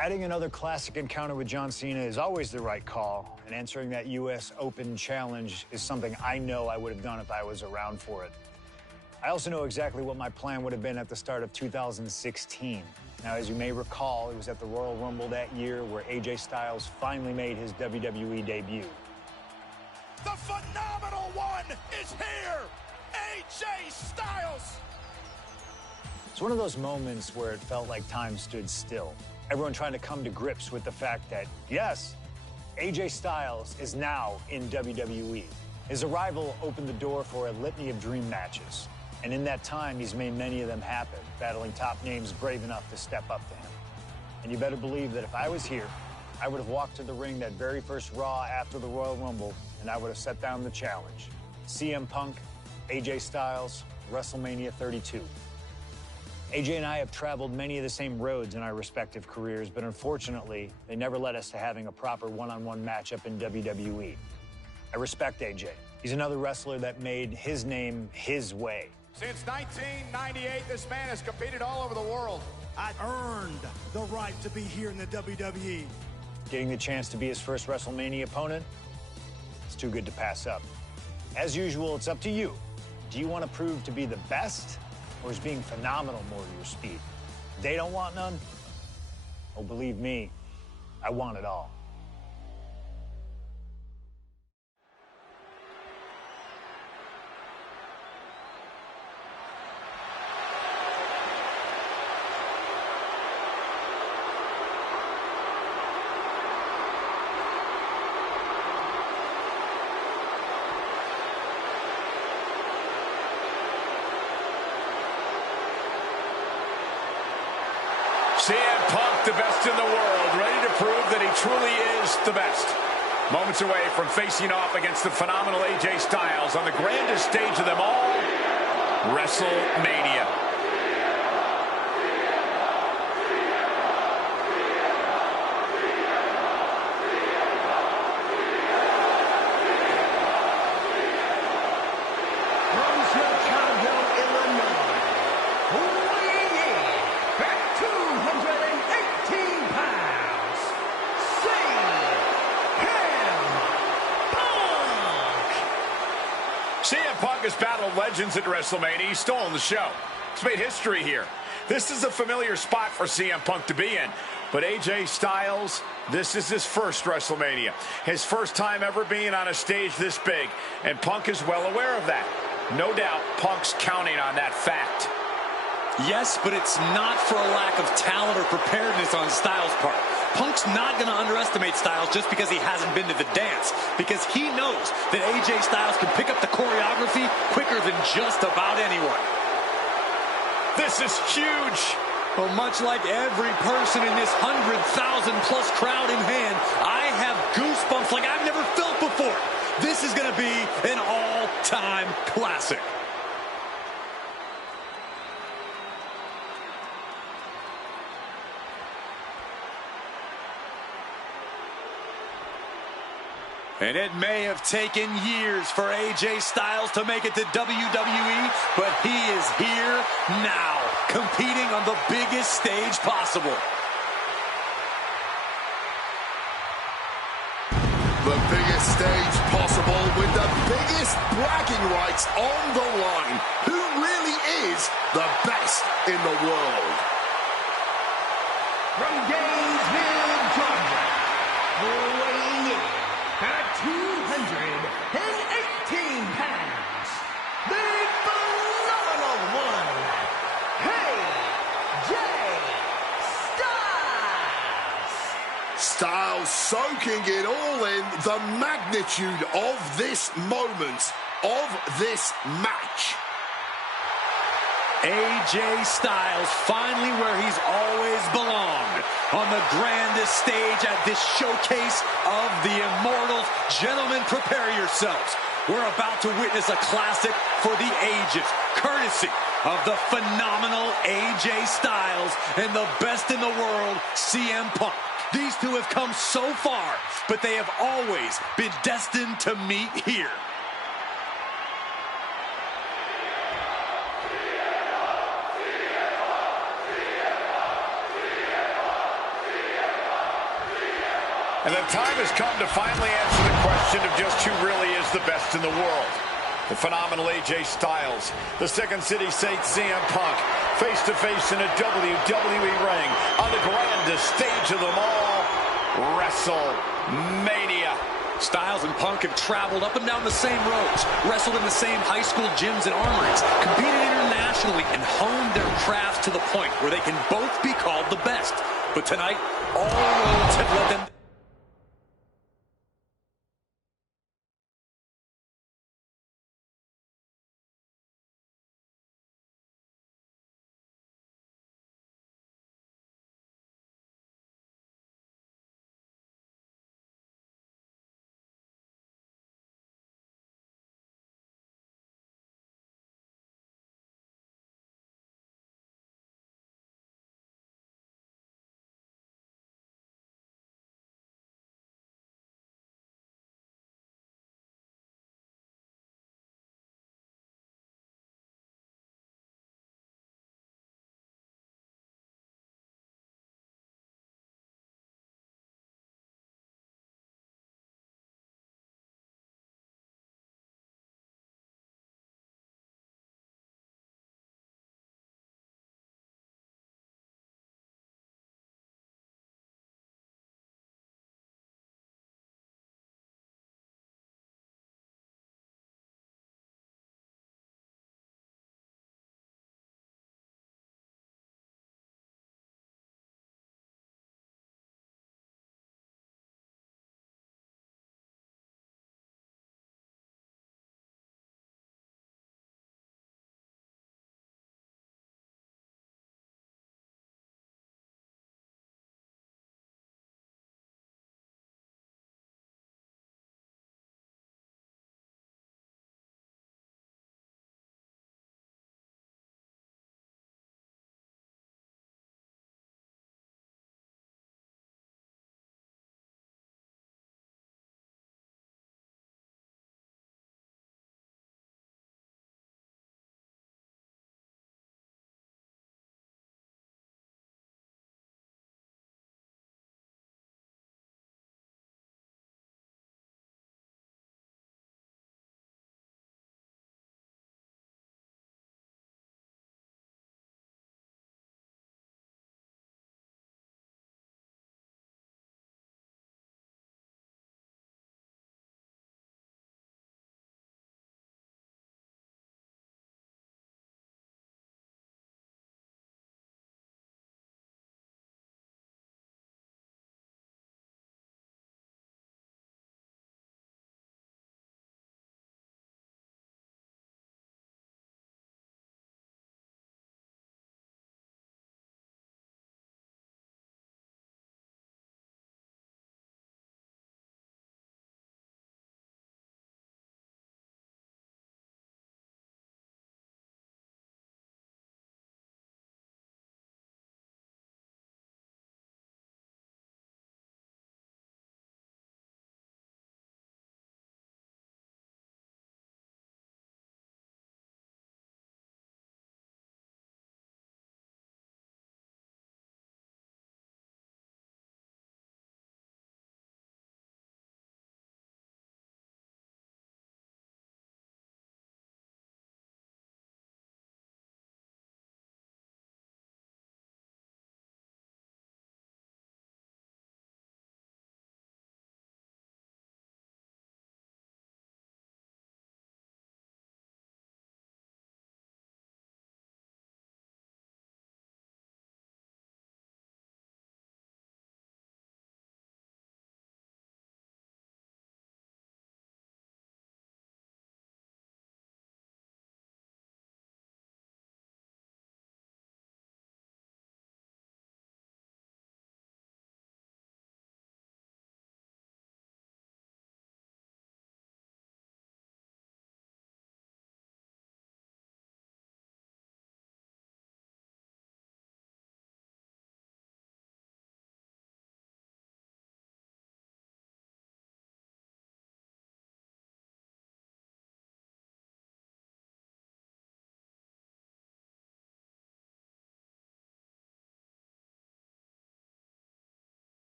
Adding another classic encounter with John Cena is always the right call, and answering that U.S. Open challenge is something I know I would have done if I was around for it. I also know exactly what my plan would have been at the start of 2016. Now, as you may recall, it was at the Royal Rumble that year where AJ Styles finally made his WWE debut. The phenomenal one is here! AJ Styles! It's one of those moments where it felt like time stood still. Everyone trying to come to grips with the fact that, yes, AJ Styles is now in WWE. His arrival opened the door for a litany of dream matches. And in that time, he's made many of them happen, battling top names brave enough to step up to him. And you better believe that if I was here, I would have walked to the ring that very first Raw after the Royal Rumble, and I would have set down the challenge. CM Punk, AJ Styles, WrestleMania 32. AJ and I have traveled many of the same roads in our respective careers, but unfortunately, they never led us to having a proper one-on-one matchup in WWE. I respect AJ. He's another wrestler that made his name his way. Since 1998, this man has competed all over the world. I earned the right to be here in the WWE. Getting the chance to be his first WrestleMania opponent, it's too good to pass up. As usual, it's up to you. Do you want to prove to be the best, or is being phenomenal more to your speed? They don't want none? Oh, believe me, I want it all. CM Punk, the best in the world, ready to prove that he truly is the best. Moments away from facing off against the phenomenal AJ Styles on the grandest stage of them all, WrestleMania. From Chicago, Illinois, weighing in at 218 pounds, CM Punk has battled legends at WrestleMania. He's stolen the show. He's made history here. This is a familiar spot for CM Punk to be in. But AJ Styles, this is his first WrestleMania. His first time ever being on a stage this big. And Punk is well aware of that. No doubt, Punk's counting on that fact. Yes, but it's not for a lack of talent or preparedness on Styles' part. Punk's not going to underestimate Styles just because he hasn't been to the dance, because he knows that AJ Styles can pick up the choreography quicker than just about anyone. This is huge. Well, much like every person in this 100,000-plus crowd in hand, I have goosebumps like I've never felt before. This is going to be an all-time classic. And it may have taken years for AJ Styles to make it to WWE, but he is here now, competing on the biggest stage possible. The biggest stage possible with the biggest bragging rights on the line. Who really is the best in the world? From Gainesville, Georgia, weighing in at 218 pounds, the phenomenal one, AJ Styles. Styles soaking it all in, the magnitude of this moment, of this match. AJ Styles finally where he's always belonged, on the grandest stage at this showcase of the Immortals. Gentlemen, prepare yourselves. We're about to witness a classic for the ages, courtesy of the phenomenal AJ Styles and the best in the world, CM Punk. These two have come so far, but they have always been destined to meet here. And the time has come to finally answer the question of just who really is the best in the world. The phenomenal AJ Styles, the Second City Saint CM Punk, face-to-face in a WWE ring on the grandest stage of them all, WrestleMania. Styles and Punk have traveled up and down the same roads, wrestled in the same high school gyms and armories, competed internationally, and honed their craft to the point where they can both be called the best. But tonight, all roads have led them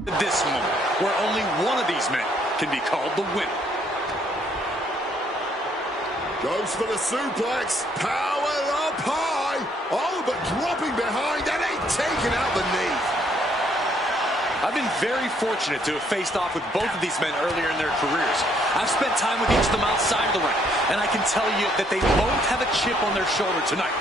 This moment, where only one of these men can be called the winner. Goes for the suplex. Power up high. Oh, but dropping behind and taking out the knee. I've been very fortunate to have faced off with both of these men earlier in their careers. I've spent time with each of them outside of the ring, and I can tell you that they both have a chip on their shoulder tonight.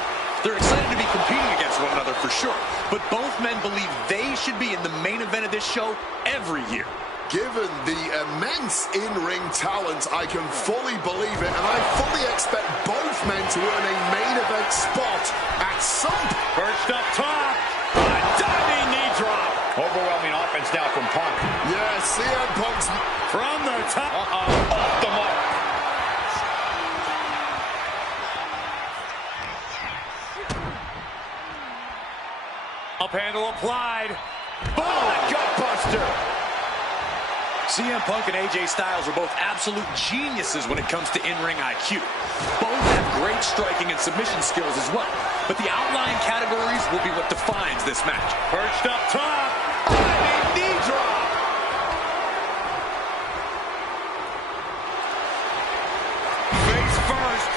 They're excited to be competing against one another for sure, but both men believe they should be in the main event of this show every year. Given the immense in-ring talent, I can fully believe it, and I fully expect both men to earn a main event spot at some... Perched up top, a diving knee drop. Overwhelming offense now from Punk. Yeah, CM Punk's... From the top, off the mark. Up handle applied. Boom, gutbuster. CM Punk and AJ Styles are both absolute geniuses when it comes to in-ring IQ. Both have great striking and submission skills as well, but the outlying categories will be what defines this match. Perched up top, diving knee drop. Face first,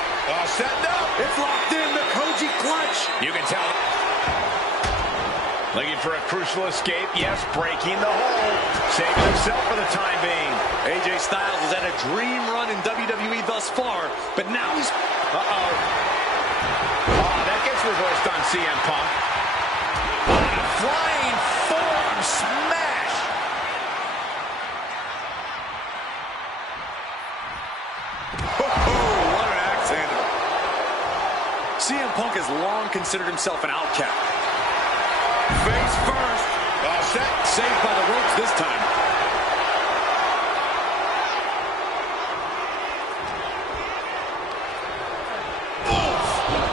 setting up. It's locked in, the Koji clutch. You can tell. Looking for a crucial escape. Yes, breaking the hold. Saving himself for the time being. AJ Styles has had a dream run in WWE thus far, but now he's... Oh, that gets reversed on CM Punk. A flying forearm smash. Oh, what an axe handle. CM Punk has long considered himself an outcast. Face first. Set. Saved by the ropes this time. Oof!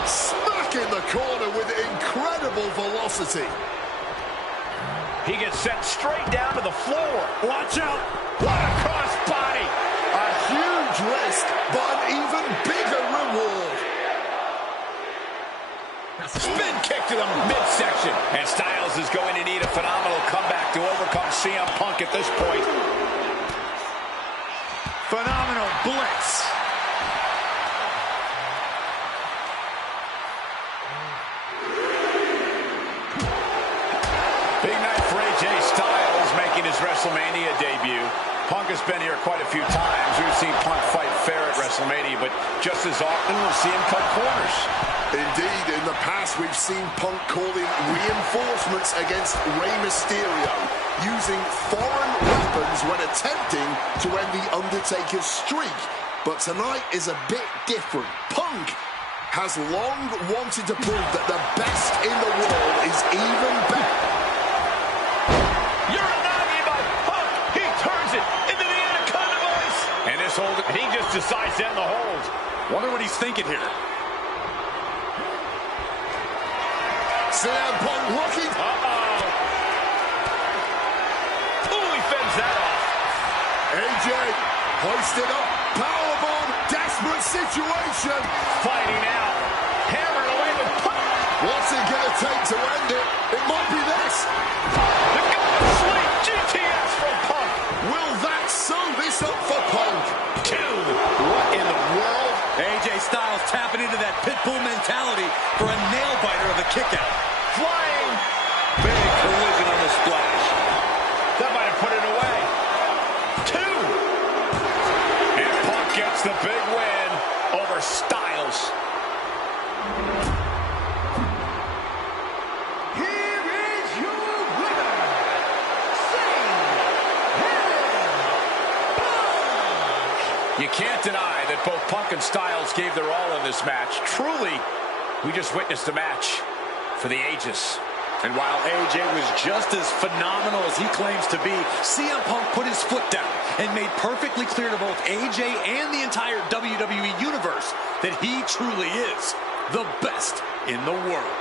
Smack in the corner with incredible velocity. He gets sent straight down to the floor. Watch out. What a cross body. A huge risk, but an even bigger reward. Spin kick to the midsection. And Styles is going to need a phenomenal comeback to overcome CM Punk at this point. Phenomenal blitz. Big night for AJ Styles making his WrestleMania debut. Punk has been here quite a few times. We've seen Punk fight fair at WrestleMania, but just as often we'll see him cut corners. Indeed, in the past we've seen Punk calling reinforcements against Rey Mysterio, using foreign weapons when attempting to end the Undertaker's streak. But tonight is a bit different. Punk has long wanted to prove that the best in the world is even better. Uranagi by Punk. He turns it into the Anaconda voice. And this hold, he just decides to end the hold. Wonder what he's thinking here. CM Punk looking. He fends that off. AJ hoisted up. Powerbomb. Desperate situation. Fighting out. Hammered away with Punk. What's it going to take to end it? It might be this. The sweet GTS from Punk. Will that sew this up for Punk? Two. What in the world? AJ Styles tapping into that pitbull mentality for a nail-biter of a kick-out. Flying. Big collision on the splash. That might have put it away. Two. And Punk gets the big win over Styles. Here is your winner, You can't deny that both Punk and Styles gave their all in this match. Truly, we just witnessed a match for the ages. And while AJ was just as phenomenal as he claims to be, CM Punk put his foot down and made perfectly clear to both AJ and the entire WWE Universe that he truly is the best in the world.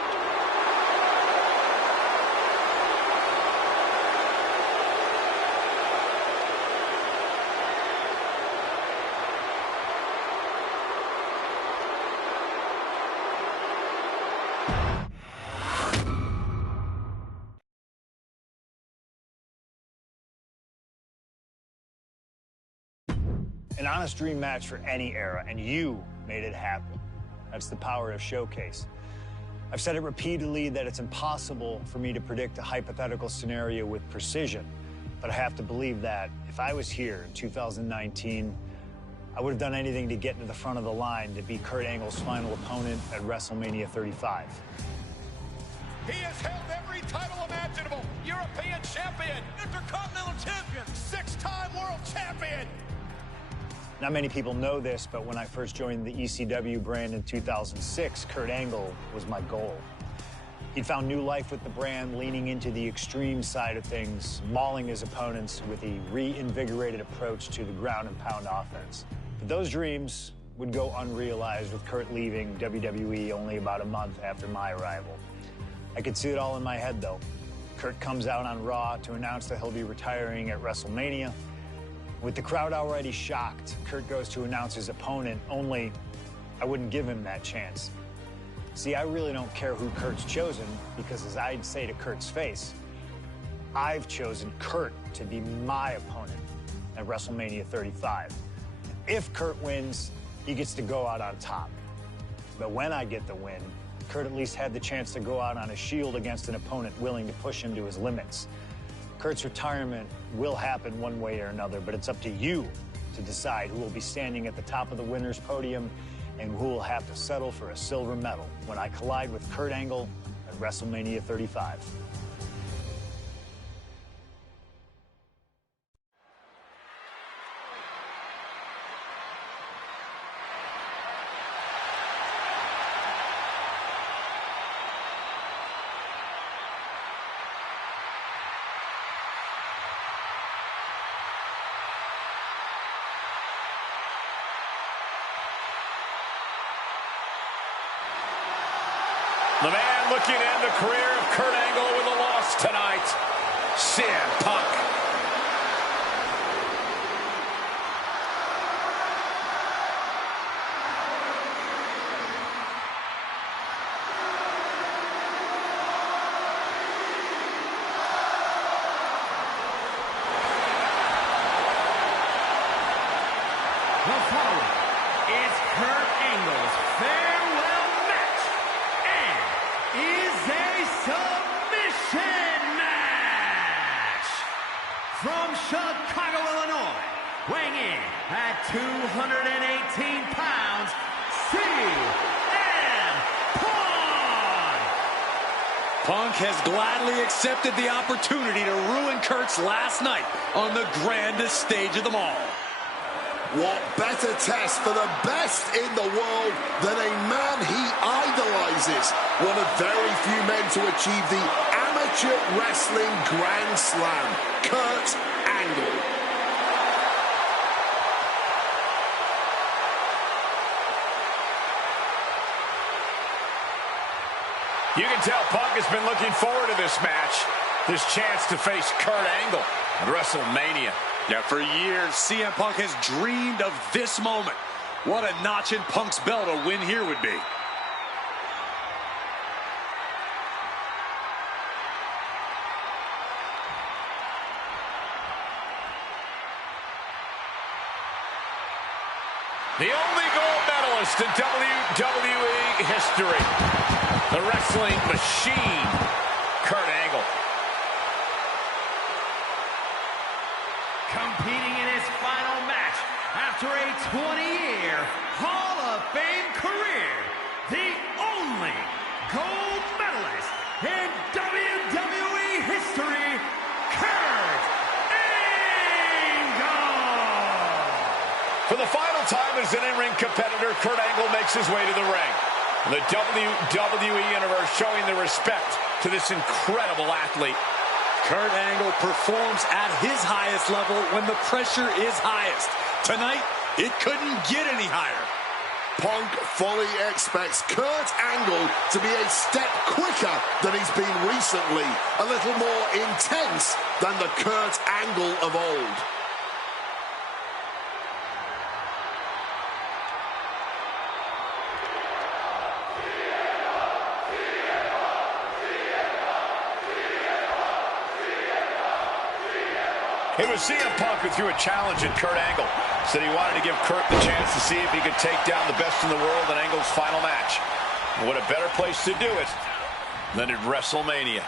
An honest dream match for any era, and you made it happen. That's the power of Showcase. I've said it repeatedly that it's impossible for me to predict a hypothetical scenario with precision, but I have to believe that if I was here in 2019, I would have done anything to get into the front of the line to be Kurt Angle's final opponent at WrestleMania 35. He has held every title imaginable. European champion, Intercontinental champion, 6-time world champion. Not many people know this, but when I first joined the ECW brand in 2006, Kurt Angle was my goal. He'd found new life with the brand, leaning into the extreme side of things, mauling his opponents with a reinvigorated approach to the ground and pound offense. But those dreams would go unrealized with Kurt leaving WWE only about a month after my arrival. I could see it all in my head, though. Kurt comes out on Raw to announce that he'll be retiring at WrestleMania. With the crowd already shocked, Kurt goes to announce his opponent, only I wouldn't give him that chance. See, I really don't care who Kurt's chosen, because as I'd say to Kurt's face, I've chosen Kurt to be my opponent at WrestleMania 35. If Kurt wins, he gets to go out on top. But when I get the win, Kurt at least had the chance to go out on a shield against an opponent willing to push him to his limits. Kurt's retirement will happen one way or another, but it's up to you to decide who will be standing at the top of the winner's podium and who will have to settle for a silver medal when I collide with Kurt Angle at WrestleMania 35. The man looking to end the career of Kurt Angle with a loss tonight, CM Punk. The following is Kurt Angle's farewell match and is a submission match. From Chicago, Illinois, weighing in at 218 pounds, CM Punk. Punk has gladly accepted the opportunity to ruin Kurt's last night on the grandest stage of them all. What better test for the best in the world than a man he idolizes? One of very few men to achieve the amateur wrestling Grand Slam, Kurt Angle. You can tell Punk has been looking forward to this match, this chance to face Kurt Angle at WrestleMania. Yeah, for years, CM Punk has dreamed of this moment. What a notch in Punk's belt a win here would be. The only gold medalist in WWE history. The wrestling machine, Kurt Angle. Competing in his final match after a 20-year Hall of Fame career, the only gold medalist in WWE history, Kurt Angle! For the final time as an in-ring competitor, Kurt Angle makes his way to the ring. The WWE Universe showing the respect to this incredible athlete. Kurt Angle performs at his highest level when the pressure is highest. Tonight, it couldn't get any higher. Punk fully expects Kurt Angle to be a step quicker than he's been recently, a little more intense than the Kurt Angle of old. It was CM Punk who threw a challenge at Kurt Angle. said he wanted to give Kurt the chance to see if he could take down the best in the world in Angle's final match. What a better place to do it than at WrestleMania.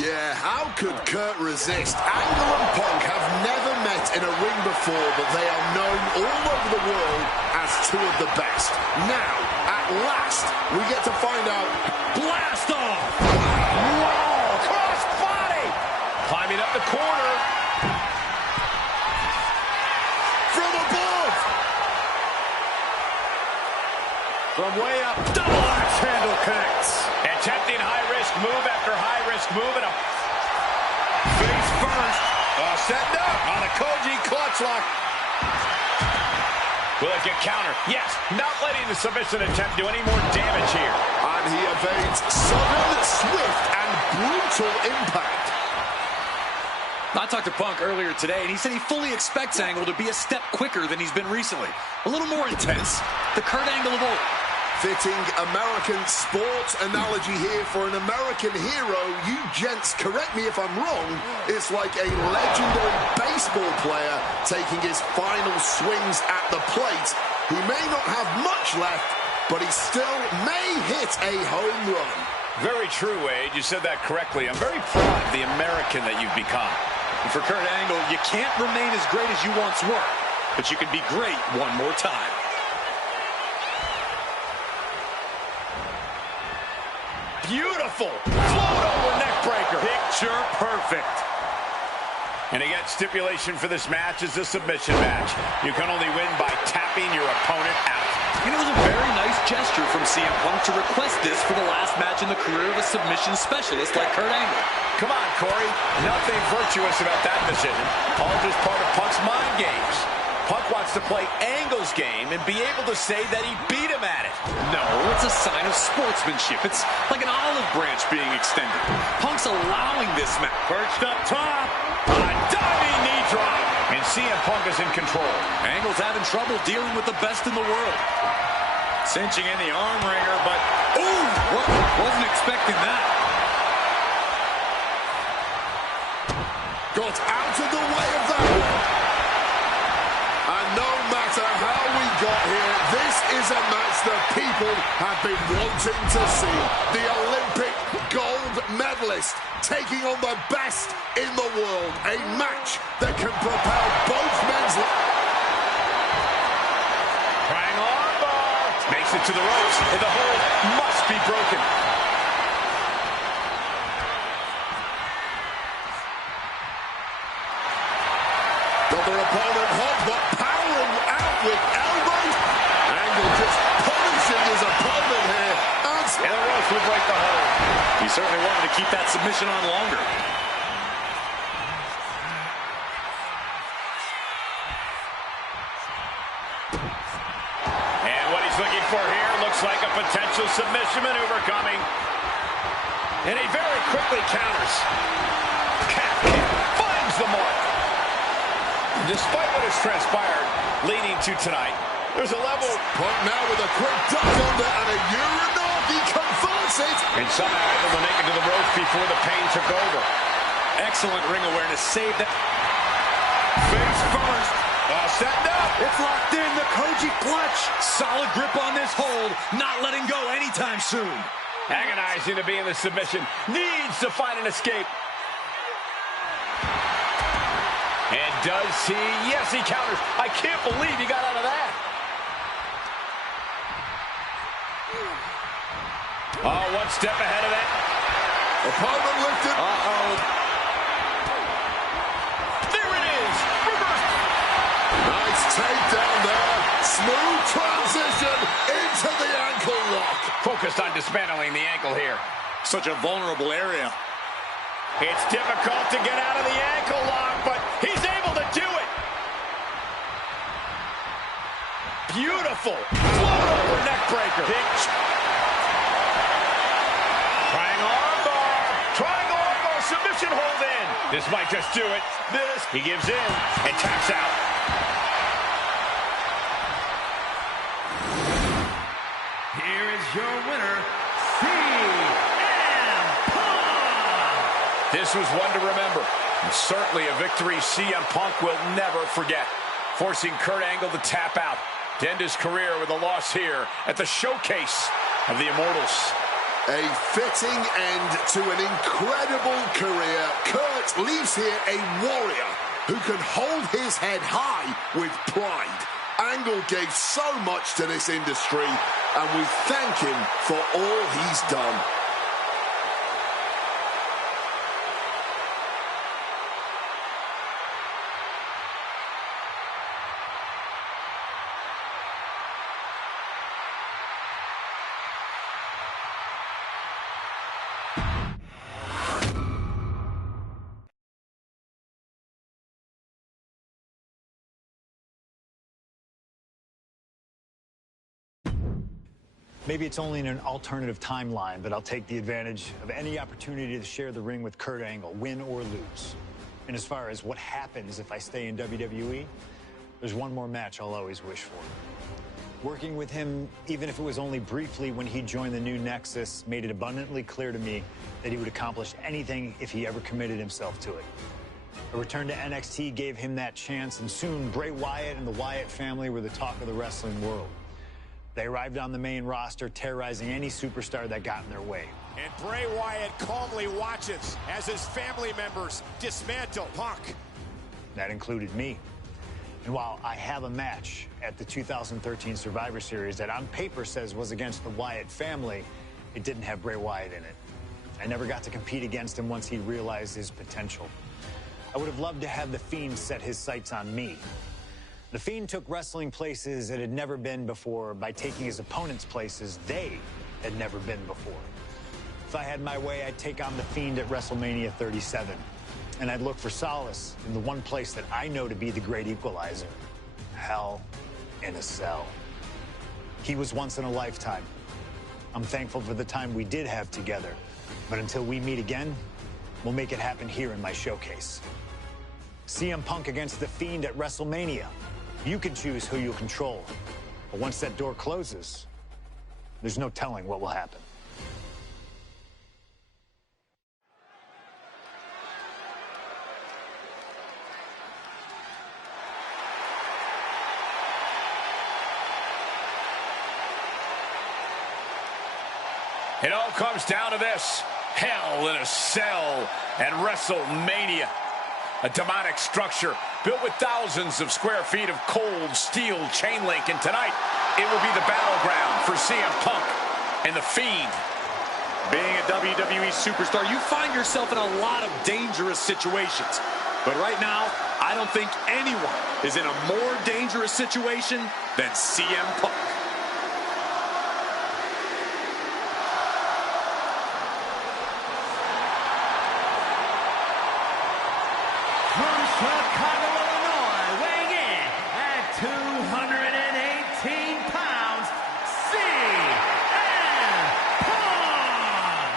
Yeah, how could Kurt resist? Angle and Punk have never met in a ring before, but they are known all over the world as two of the best. Now, at last, we get to find out. Blast off! Whoa! Cross body! Climbing up the corner. From above! From way up, double axe handle connects. Attempting high-risk move after high-risk move, and a face first. Setting up on a Koji clutch lock. Will it get countered? Yes, not letting the submission attempt do any more damage here. And he evades sudden, swift, and brutal impact. I talked to Punk earlier today, and he said he fully expects Angle to be a step quicker than he's been recently. A little more intense. The Kurt Angle of old. Fitting American sports analogy here for an American hero. You gents, correct me if I'm wrong, it's like a legendary baseball player taking his final swings at the plate. He may not have much left, but he still may hit a home run. Very true, Wade. You said that correctly. I'm very proud of the American that you've become. And for Kurt Angle, you can't remain as great as you once were, but you can be great one more time. Beautiful. Float over neck breaker. Picture perfect. And again, stipulation for this match is a submission match. You can only win by tapping your opponent out. And it was a very nice gesture from CM Punk to request this for the last match in the career of a submission specialist like Kurt Angle. Come on, Corey. Nothing virtuous about that decision. All just part of Punk's mind games. Punk wants to play Angle's game and be able to say that he beat him at it. No, it's a sign of sportsmanship. It's like an olive branch being extended. Punk's allowing this match. Perched up top. A diving knee drop. And CM Punk is in control. Angle's having trouble dealing with the best in the world. Cinching in the arm wringer, but... Ooh! Wasn't expecting that. Got out of the way of that one. And no matter how we got here, this is a match that people have been wanting to see. The Olympic gold medalist taking on the best in the world. A match that can propel both men's... Trying armbar. Makes it to the ropes, and the hold must be broken. Got their opponent hot, but powering out with elbows. Angle just punishing his opponent here. And the ropes will break the hold. He certainly wanted to keep that submission on longer. And what he's looking for here looks like a potential submission maneuver coming. And he very quickly counters. Calf kick finds the mark. Despite what has transpired leading to tonight, there's a level. Punk now with a quick duck under and a Uranagi converts it. And somehow able to make it to the ropes before the pain took over. Excellent ring awareness. Saved that. Face first. Setting up. It's locked in. The Koji clutch. Solid grip on this hold. Not letting go anytime soon. Agonizing to be in the submission. Needs to find an escape. And does he? Yes, he counters. I can't believe he got out of that. Oh, one step ahead of it. Opponent lifted. Uh-oh. There it is. Reverse. Nice takedown there. Smooth transition into the ankle lock. Focused on dismantling the ankle here. Such a vulnerable area. It's difficult to get out of the ankle lock, but he's able to do it. Beautiful. Float over neck breaker. Triangle armbar. Triangle armbar. Submission hold in. This might just do it. He gives in and taps out. Here is your winner, CM Punk. This was one to remember. And certainly a victory CM Punk will never forget. forcing Kurt Angle to tap out to end his career with a loss here at the showcase of the Immortals. A fitting end to an incredible career. Kurt leaves here a warrior who can hold his head high with pride. Angle gave so much to this industry, and we thank him for all he's done. Maybe it's only in an alternative timeline, but I'll take the advantage of any opportunity to share the ring with Kurt Angle, win or lose. And as far as what happens if I stay in WWE, there's one more match I'll always wish for. Working with him, even if it was only briefly when he joined the new Nexus, made it abundantly clear to me that he would accomplish anything if he ever committed himself to it. A return to NXT gave him that chance, and soon Bray Wyatt and the Wyatt family were the talk of the wrestling world. They arrived on the main roster, terrorizing any superstar that got in their way. And Bray Wyatt calmly watches as his family members dismantle Punk. That included me. And while I have a match at the 2013 Survivor Series that on paper says was against the Wyatt family, it didn't have Bray Wyatt in it. I never got to compete against him once he realized his potential. I would have loved to have The Fiend set his sights on me. The Fiend took wrestling places it had never been before by taking his opponents places they had never been before. If I had my way, I'd take on The Fiend at WrestleMania 37. And I'd look for solace in the one place that I know to be the great equalizer: Hell in a Cell. He was once in a lifetime. I'm thankful for the time we did have together. But until we meet again, we'll make it happen here in my showcase. CM Punk against The Fiend at WrestleMania. You can choose who you'll control. But once that door closes, there's no telling what will happen. It all comes down to this: Hell in a Cell and WrestleMania. A demonic structure built with thousands of square feet of cold steel chain link. And tonight, it will be the battleground for CM Punk and The Fiend. Being a WWE superstar, you find yourself in a lot of dangerous situations. But right now, I don't think anyone is in a more dangerous situation than CM Punk. Chicago, Illinois, weighing in at 218 pounds, CM Punk!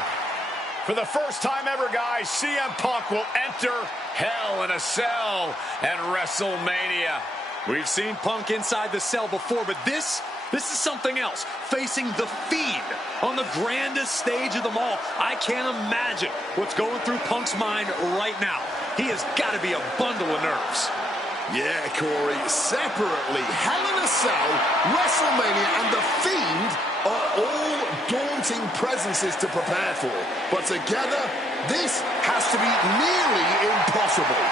For the first time ever, guys, CM Punk will enter Hell in a Cell and WrestleMania. We've seen Punk inside the cell before, but this is something else. Facing The Fiend on the grandest stage of them all. I can't imagine what's going through Punk's mind right now. He has got to be a bundle of nerves. Yeah, Corey, separately, Hell in a Cell, WrestleMania, and The Fiend are all daunting presences to prepare for. But together, this has to be nearly impossible.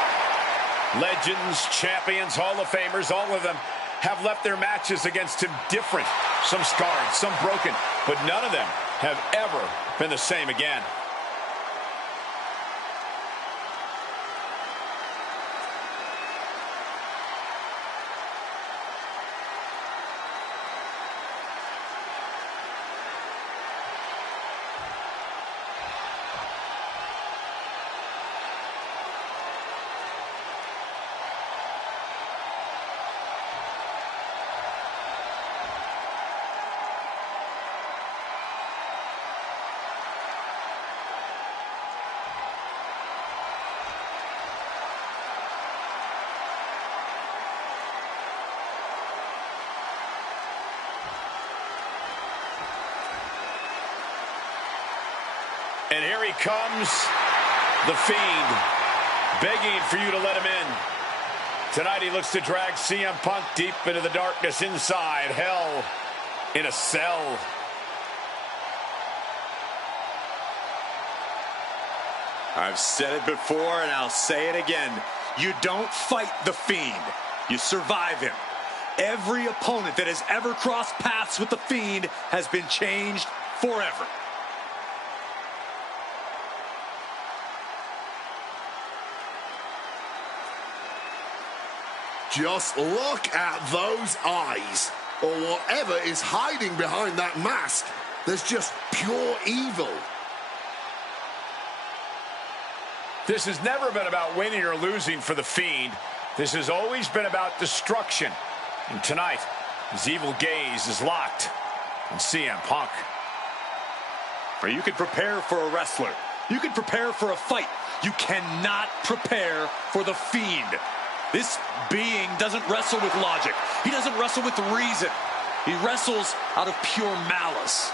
Legends, champions, Hall of Famers, all of them have left their matches against him different. Some scarred, some broken, but none of them have ever been the same again. And here he comes, The Fiend, begging for you to let him in. Tonight he looks to drag CM Punk deep into the darkness inside hell in a cell. I've said it before and I'll say it again. You don't fight the Fiend. You survive him. Every opponent that has ever crossed paths with the Fiend has been changed forever. Just look at those eyes, or whatever is hiding behind that mask. There's just pure evil. This has never been about winning or losing for the Fiend. This has always been about destruction. And tonight, his evil gaze is locked on CM Punk. Or you can prepare for a wrestler. You can prepare for a fight. You cannot prepare for the Fiend. This being doesn't wrestle with logic. He doesn't wrestle with reason. He wrestles out of pure malice.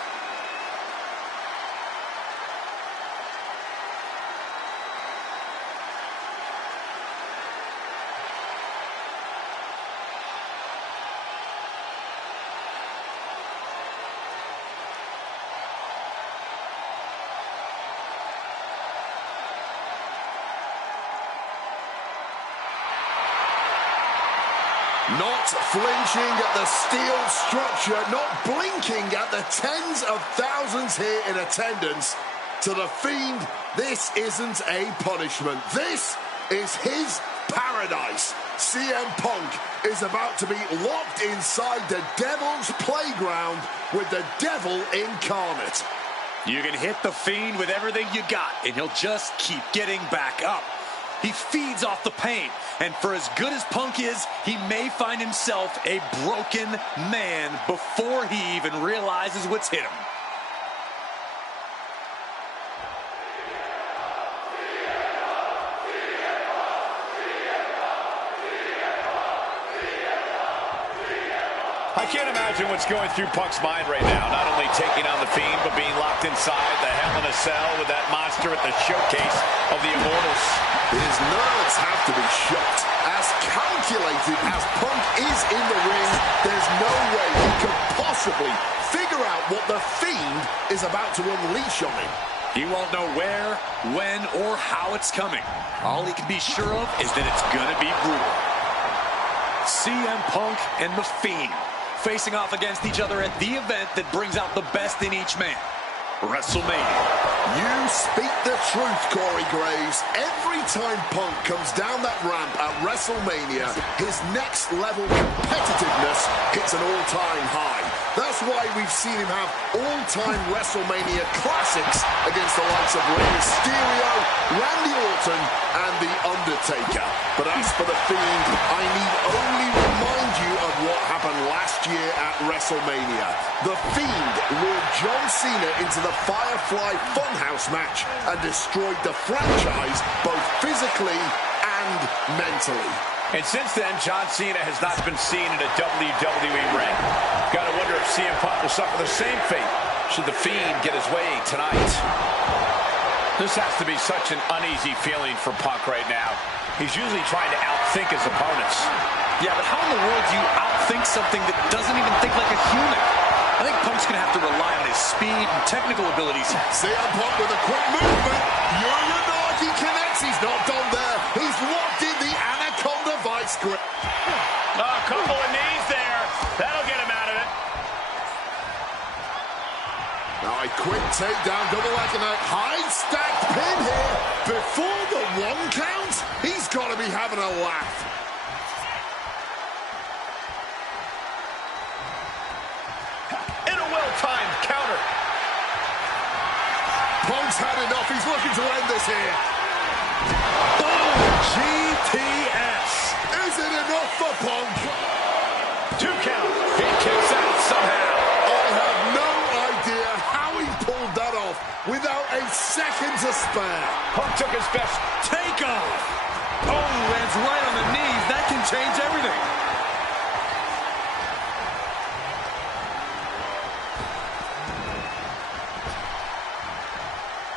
Not flinching at the steel structure, not blinking at the tens of thousands here in attendance. To the Fiend, this isn't a punishment. This is his paradise. CM Punk is about to be locked inside the devil's playground with the devil incarnate. You can hit the Fiend with everything you got, and he'll just keep getting back up. He feeds off the pain, and for as good as Punk is, he may find himself a broken man before he even realizes what's hit him. I can't imagine what's going through Punk's mind right now. Not only taking on the Fiend, but being locked inside the Hell in a Cell with that monster at the showcase of the Immortals. His nerves have to be shot. As calculated as Punk is in the ring, there's no way he could possibly figure out what the Fiend is about to unleash on him. He won't know where, when, or how it's coming. All he can be sure of is that it's gonna be brutal. CM Punk and the Fiend facing off against each other at the event that brings out the best in each man, WrestleMania. You speak the truth, Corey Graves. Every time Punk comes down that ramp at WrestleMania, his next level competitiveness hits an all-time high. That's why we've seen him have all-time WrestleMania classics against the likes of Rey Mysterio, Randy Orton, and The Undertaker. But as for the Fiend, I need only remind you of what happened last year at WrestleMania. The Fiend lured John Cena into the Firefly Funhouse match and destroyed the franchise both physically and mentally. And since then, John Cena has not been seen in a WWE ring. Got to wonder if CM Punk will suffer the same fate should the Fiend get his way tonight. This has to be such an uneasy feeling for Punk right now. He's usually trying to outthink his opponents. Yeah, but how in the world do you outthink something that doesn't even think like a human? I think Punk's going to have to rely on his speed and technical abilities. CM Punk with a quick movement. He connects. He's not done there. He's locked in the Anaconda vice grip. A couple of knees there. That'll get him out of it. Now a quick takedown, double leg and a high stacked pin here. Before the one count, he's got to be having a laugh. In a well-timed counter. Punk's had enough. He's looking to end this here. GTS. Is it enough for Punk? 2 count. He kicks out somehow. I have no idea how he pulled that off without a second to spare. Punk took his best Takeoff. Oh, lands right on the knees. That can change everything.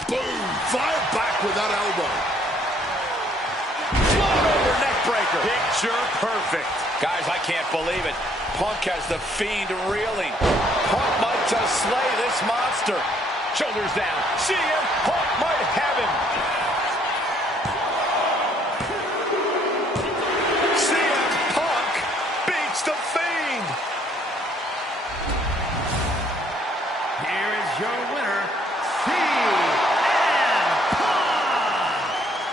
Boom! Fired back with that elbow. Float over neck breaker. monster. Picture perfect. Guys, I can't believe it. Punk has the Fiend reeling. Punk might just slay this monster. Shoulders down. CM Punk might have him. CM Punk beats the Fiend. Here is your winner, CM Punk.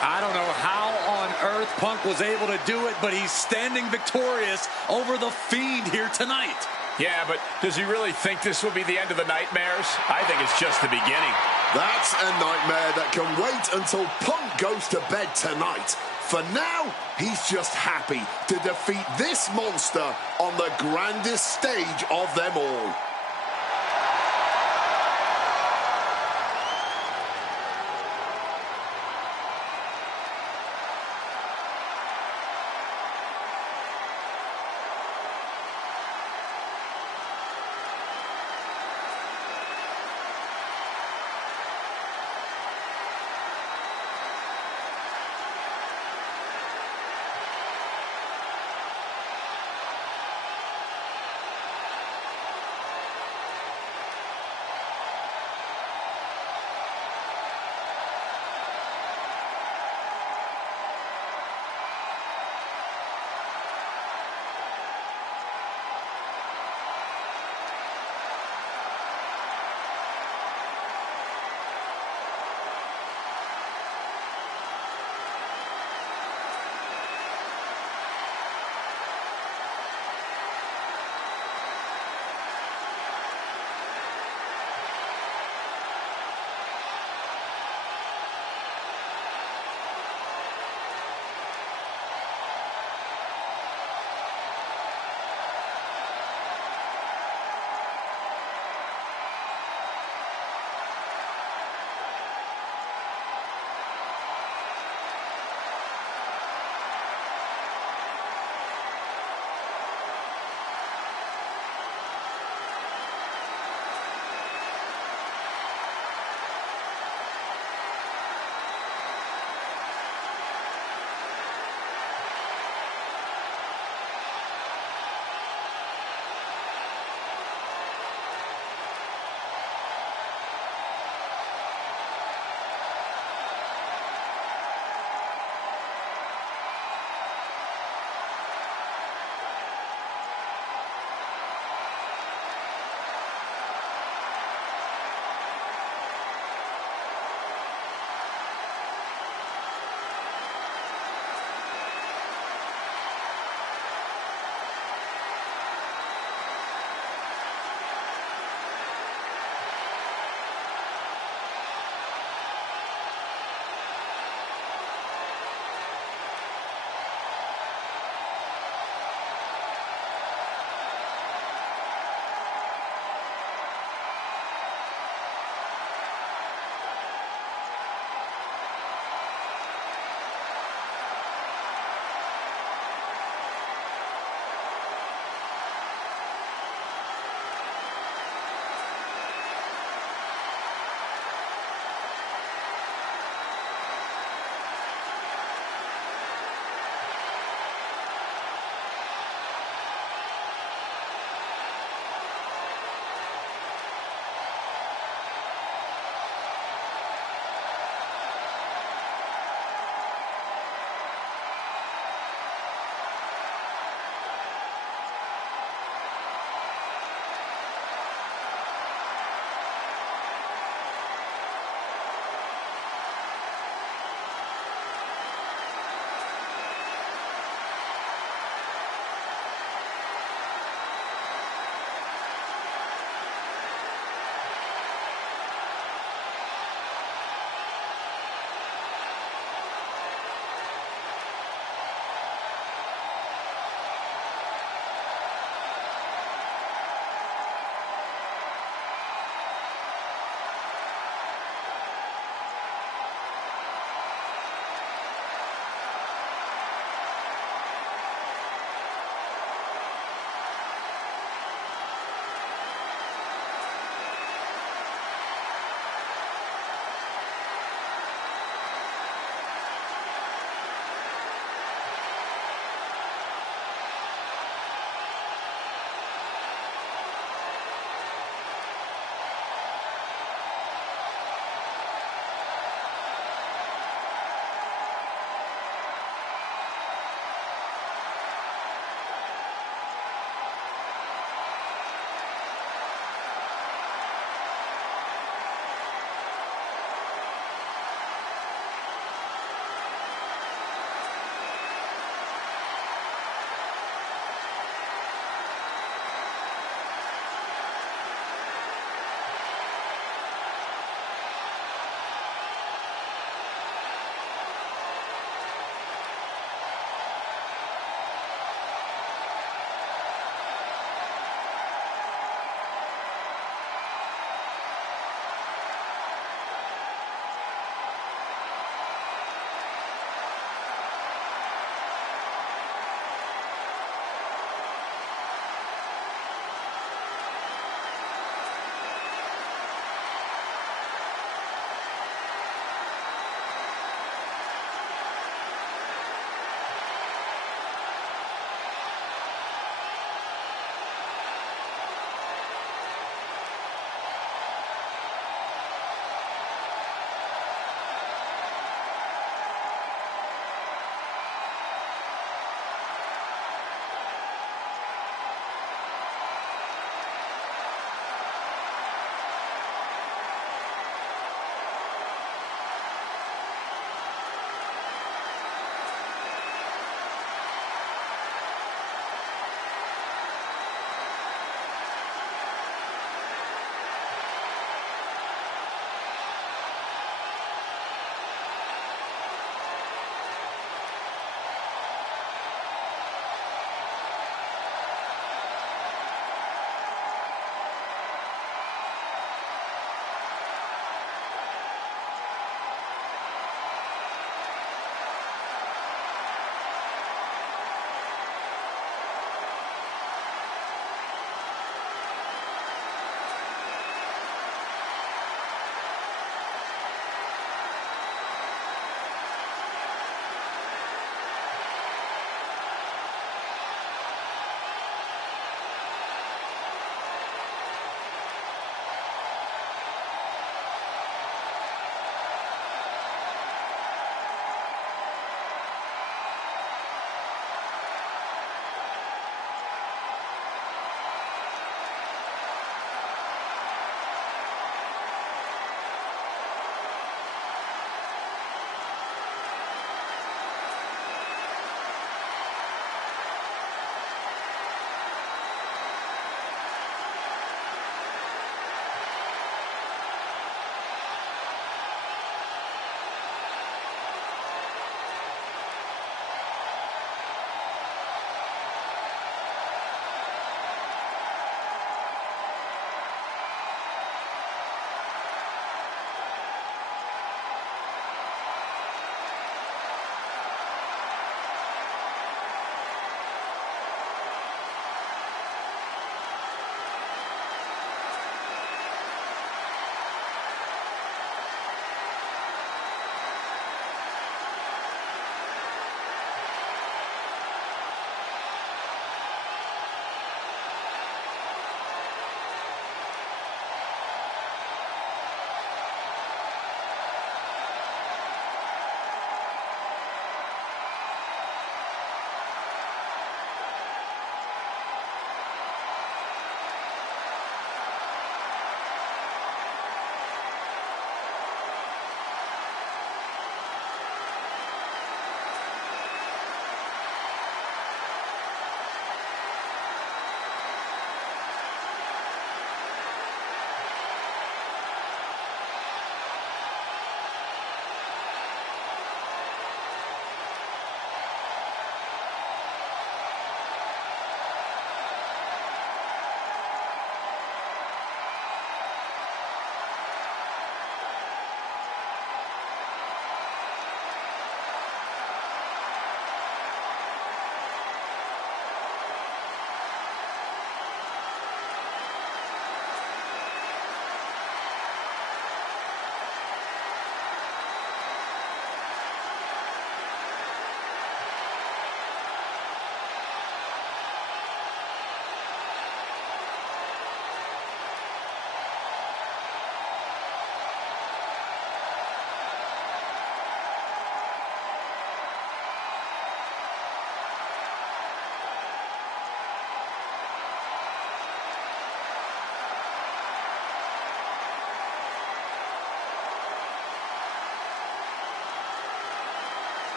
I don't know how on earth Punk was able to do it, but he's standing victorious over the Fiend here tonight. Yeah, but does he really think this will be the end of the nightmares? I think it's just the beginning. That's a nightmare that can wait until Punk goes to bed tonight. For now, he's just happy to defeat this monster on the grandest stage of them all.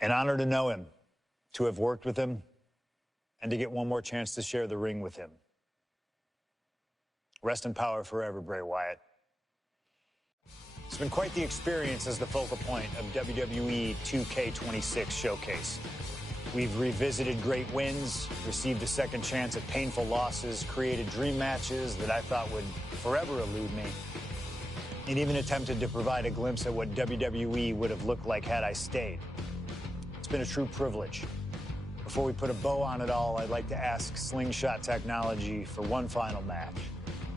An honor to know him, to have worked with him, and to get one more chance to share the ring with him. Rest in power forever, Bray Wyatt. It's been quite the experience as the focal point of WWE 2K26 Showcase. We've revisited great wins, received a second chance at painful losses, created dream matches that I thought would forever elude me, and even attempted to provide a glimpse at what WWE would have looked like had I stayed. It's been a true privilege. Before we put a bow on it all, I'd like to ask Slingshot Technology for one final match.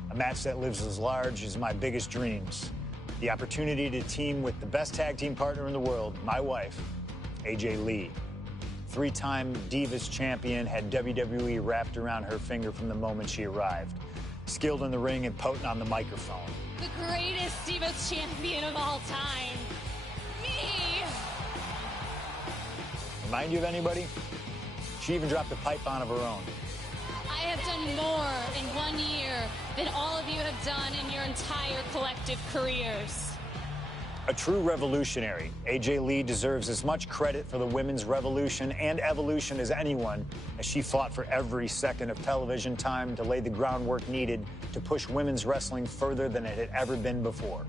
A match that lives as large as my biggest dreams. The opportunity to team with the best tag team partner in the world, my wife, AJ Lee. Three-time Divas champion, had WWE wrapped around her finger from the moment she arrived. Skilled in the ring and potent on the microphone. The greatest Divas champion of all time. Me! Remind you of anybody? She even dropped a pipe on of her own. I have done more in 1 year than all of you have done in your entire collective careers. A true revolutionary, AJ Lee deserves as much credit for the women's revolution and evolution as anyone, as she fought for every second of television time to lay the groundwork needed to push women's wrestling further than it had ever been before.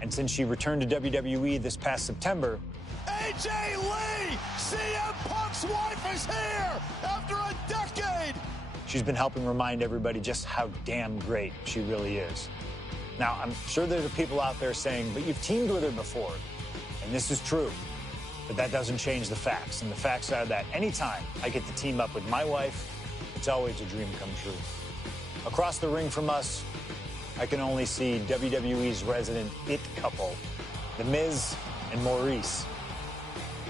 And since she returned to WWE this past September, AJ Lee, CM Punk's wife, is here after a decade. she's been helping remind everybody just how damn great she really is. Now, I'm sure there are people out there saying, but you've teamed with her before. And this is true. But that doesn't change the facts. And the facts are that anytime I get to team up with my wife, it's always a dream come true. Across the ring from us, I can only see WWE's resident it couple, The Miz and Maurice.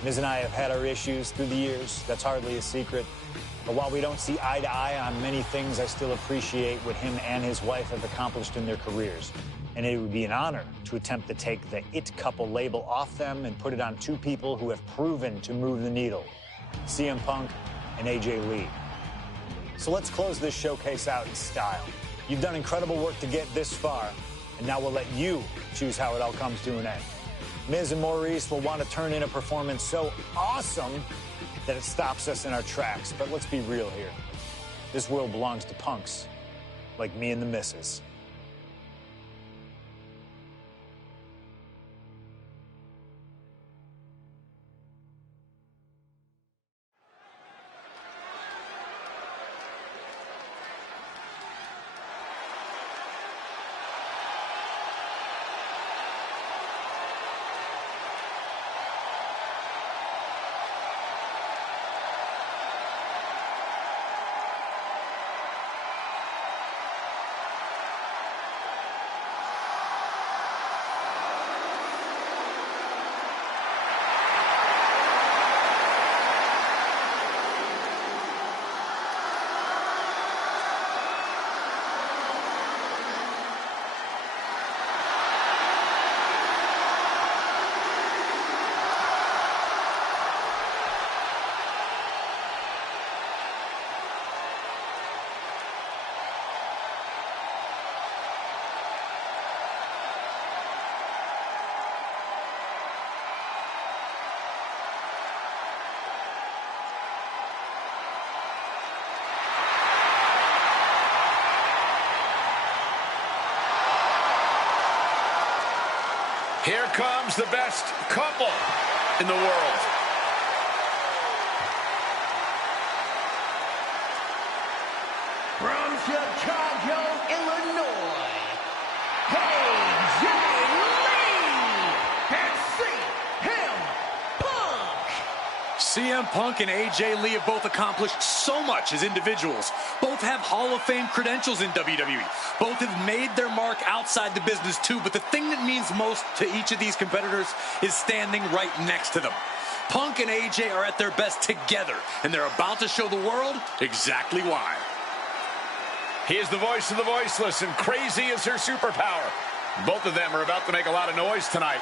Miz and I have had our issues through the years. That's hardly a secret. But while we don't see eye to eye on many things, I still appreciate what him and his wife have accomplished in their careers. And it would be an honor to attempt to take the it couple label off them and put it on two people who have proven to move the needle, CM Punk and AJ Lee. So let's close this showcase out in style. You've done incredible work to get this far, and now we'll let you choose how it all comes to an end. Miz and Maurice will want to turn in a performance so awesome that it stops us in our tracks. But let's be real here. This world belongs to punks like me and the missus. Here comes the best couple in the world. From Chicago, Illinois, AJ Lee and CM Punk. CM Punk and AJ Lee have both accomplished so much as individuals. Both have Hall of Fame credentials in WWE. Both have made their mark outside the business too, but the thing that means most to each of these competitors is standing right next to them. Punk and AJ are at their best together, and they're about to show the world exactly why. He is the voice of the voiceless, and crazy is her superpower. Both of them are about to make a lot of noise tonight.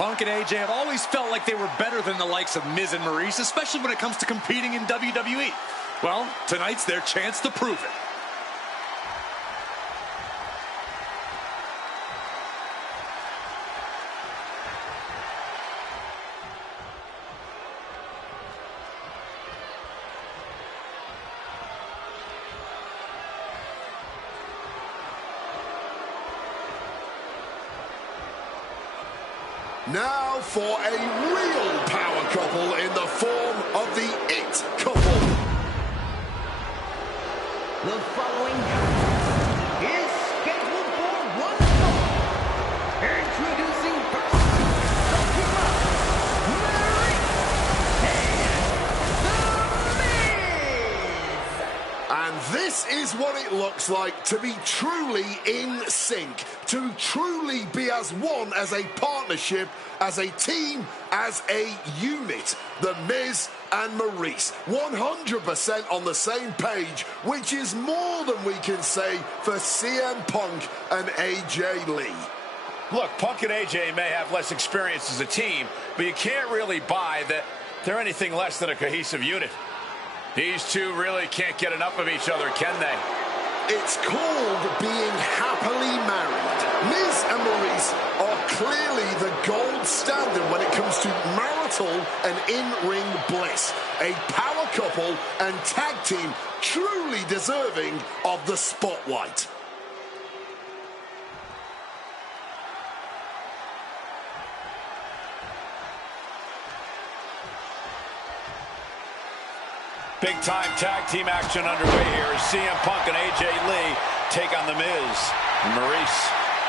Punk and AJ have always felt like they were better than the likes of Miz and Maurice, especially when it comes to competing in WWE. Well, tonight's their chance to prove it. Now for a real power couple in the form of the It Couple. The following is scheduled for one fall. Introducing first, the Quisaveli, and The Miz. And this is what it looks like to be truly in sync, to truly be as one, as a partnership, as a team, as a unit. The Miz and Maurice, 100% on the same page, which is more than we can say for CM Punk and AJ Lee. Look, Punk and AJ may have less experience as a team, but you can't really buy that they're anything less than a cohesive unit. These two really can't get enough of each other, can they? It's called being happily married. Miz and Maurice are clearly the gold standard when it comes to marital and in-ring bliss. A power couple and tag team truly deserving of the spotlight. Big-time tag team action underway here as CM Punk and AJ Lee take on The Miz and Maurice.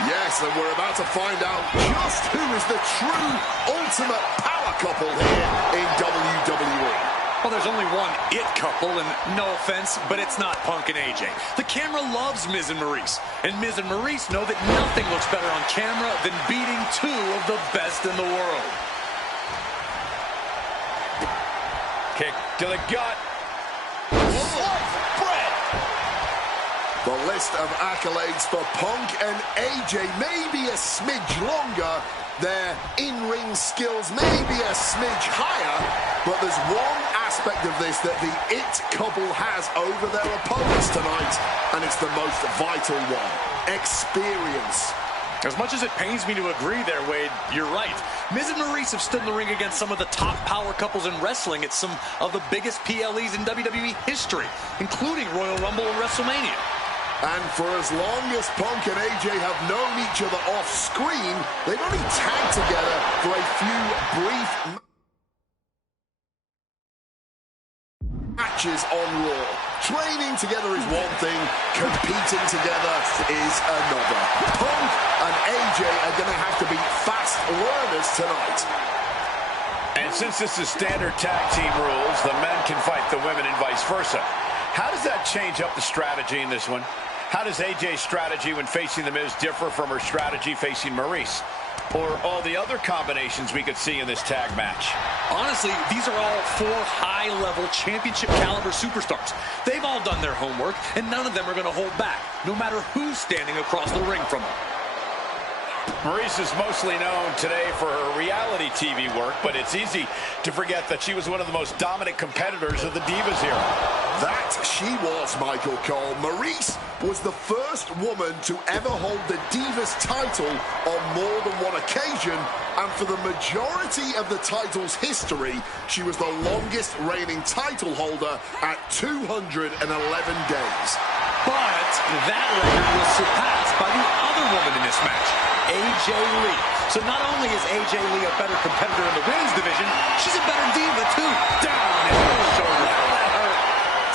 Yes, and we're about to find out just who is the true ultimate power couple here in WWE. Well, there's only one It Couple, and no offense, but it's not Punk and AJ. The camera loves Miz and Maurice, and Miz and Maurice know that nothing looks better on camera than beating two of the best in the world. Kick to the gut. The list of accolades for Punk and AJ may be a smidge longer, their in-ring skills may be a smidge higher, but there's one aspect of this that the It Couple has over their opponents tonight, and it's the most vital one: experience. As much as it pains me to agree there, Wade, you're right. Miz and Maurice have stood in the ring against some of the top power couples in wrestling at some of the biggest PLEs in WWE history, including Royal Rumble and WrestleMania. And for as long as Punk and AJ have known each other off screen, they've only tagged together for a few brief matches on Raw. Training together is one thing, competing together is another. Punk and AJ are going to have to be fast learners tonight. And since this is standard tag team rules, the men can fight the women and vice versa. How does that change up the strategy in this one? How does AJ's strategy when facing The Miz differ from her strategy facing Maurice? Or all the other combinations we could see in this tag match? Honestly, these are all four high-level championship-caliber superstars. They've all done their homework, and none of them are going to hold back, no matter who's standing across the ring from them. Maurice is mostly known today for her reality TV work, but it's easy to forget that she was one of the most dominant competitors of the Divas era. That she was, Michael Cole. Maurice was the first woman to ever hold the Divas title on more than one occasion, and for the majority of the title's history, she was the longest reigning title holder at 211 days. But that record was surpassed by the other woman in this match, AJ Lee. So not only is AJ Lee a better competitor in the women's division, she's a better diva too. Down in the shoulder.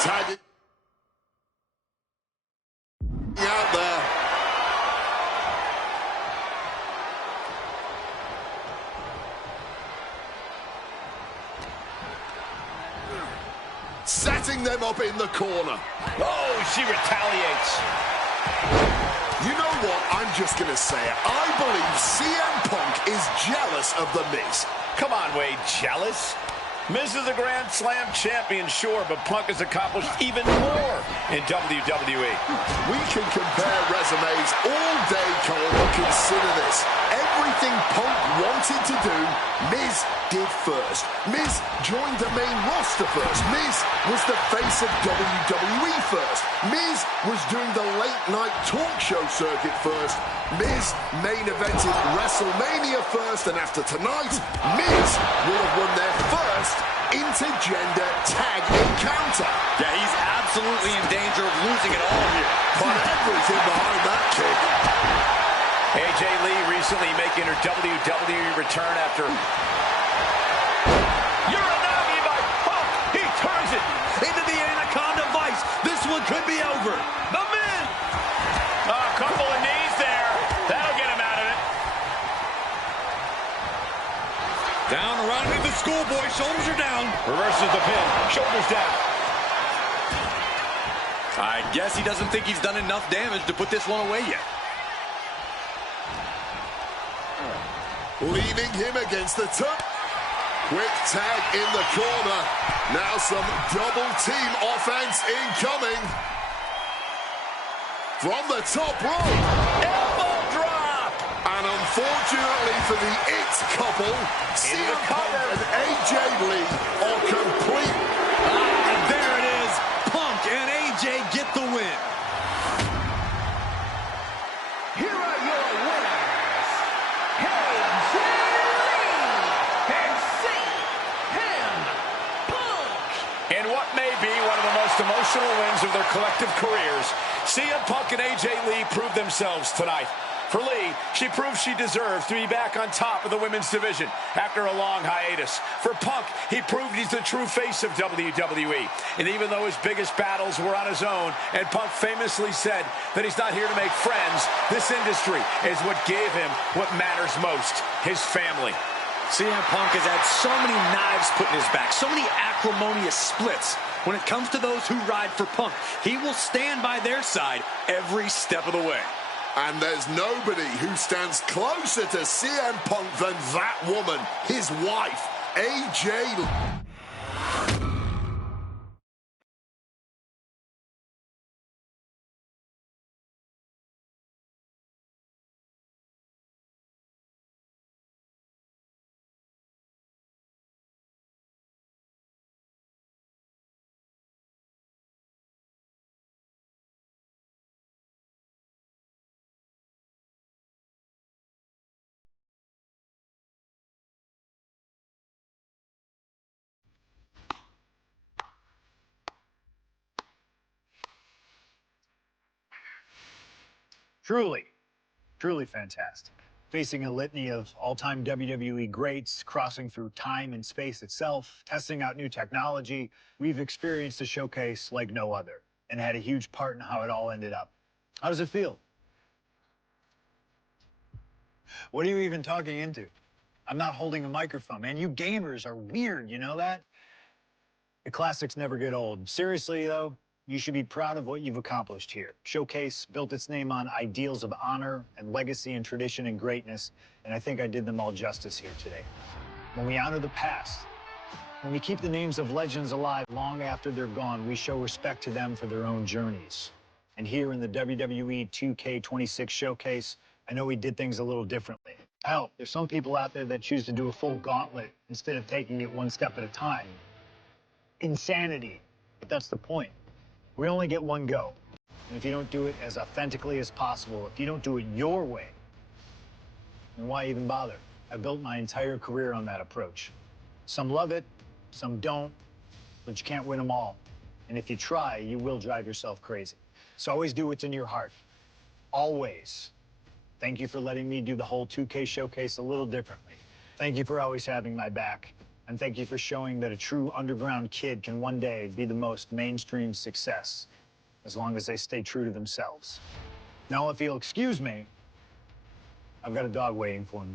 Tag it out there. Setting them up in the corner. Oh, she retaliates. You know what? I'm just going to say it. I believe CM Punk is jealous of The Miz. Come on, Wade, jealous? Miz is a Grand Slam champion, sure, but Punk has accomplished even more in WWE. We can compare resumes all day, Cole, but consider this. Everything Punk wanted to do, Miz did first. Miz joined the main roster first. Miz was the face of WWE first. Miz was doing the late-night talk show circuit first. Miz main evented WrestleMania first, and after tonight, Miz will have won their first intergender tag encounter. Yeah, he's absolutely in danger of losing it all here. But everything behind that kick. AJ Lee recently making her WWE return after... Uranagi by Punk. He turns it into the Anaconda Vice. This one could be over. The men. A couple of knees there. That'll get him out of it. Down around into the schoolboy. Shoulders are down. Reverses the pin. Shoulders down. I guess he doesn't think he's done enough damage to put this one away yet. Leaving him against the top. Quick tag in the corner. Now some double team offense incoming. From the top rope. Elbow drop. And unfortunately for the It couple, CM Punk and AJ Lee are complete. And there it is. Punk and AJ get the win. Here are your winners, AJ Lee and CM Punk. In what may be one of the most emotional wins of their collective careers, CM Punk and AJ Lee proved themselves tonight. For Lee, she proved she deserved to be back on top of the women's division after a long hiatus. For Punk, he proved he's the true face of WWE. And even though his biggest battles were on his own, and Punk famously said that he's not here to make friends, this industry is what gave him what matters most, his family. CM Punk has had so many knives put in his back, so many acrimonious splits. When it comes to those who ride for Punk, he will stand by their side every step of the way. And there's nobody who stands closer to CM Punk than that woman, his wife, AJ Lee. Truly, truly fantastic. Facing a litany of all-time WWE greats, crossing through time and space itself, testing out new technology, we've experienced a showcase like no other and had a huge part in how it all ended up. How does it feel? What are you even talking into? I'm not holding a microphone, man. You gamers are weird, you know that? The classics never get old. Seriously, though, you should be proud of what you've accomplished here. Showcase built its name on ideals of honor and legacy and tradition and greatness, and I think I did them all justice here today. When we honor the past, when we keep the names of legends alive long after they're gone, we show respect to them for their own journeys. And here in the WWE 2K26 showcase, I know we did things a little differently. Hell, there's some people out there that choose to do a full gauntlet instead of taking it one step at a time. Insanity, but that's the point. We only get one go. And if you don't do it as authentically as possible, if you don't do it your way, then why even bother? I built my entire career on that approach. Some love it, some don't, but you can't win them all. And if you try, you will drive yourself crazy. So always do what's in your heart. Always. Thank you for letting me do the whole 2K showcase a little differently. Thank you for always having my back. And thank you for showing that a true underground kid can one day be the most mainstream success, as long as they stay true to themselves. Now, if you'll excuse me, I've got a dog waiting for me.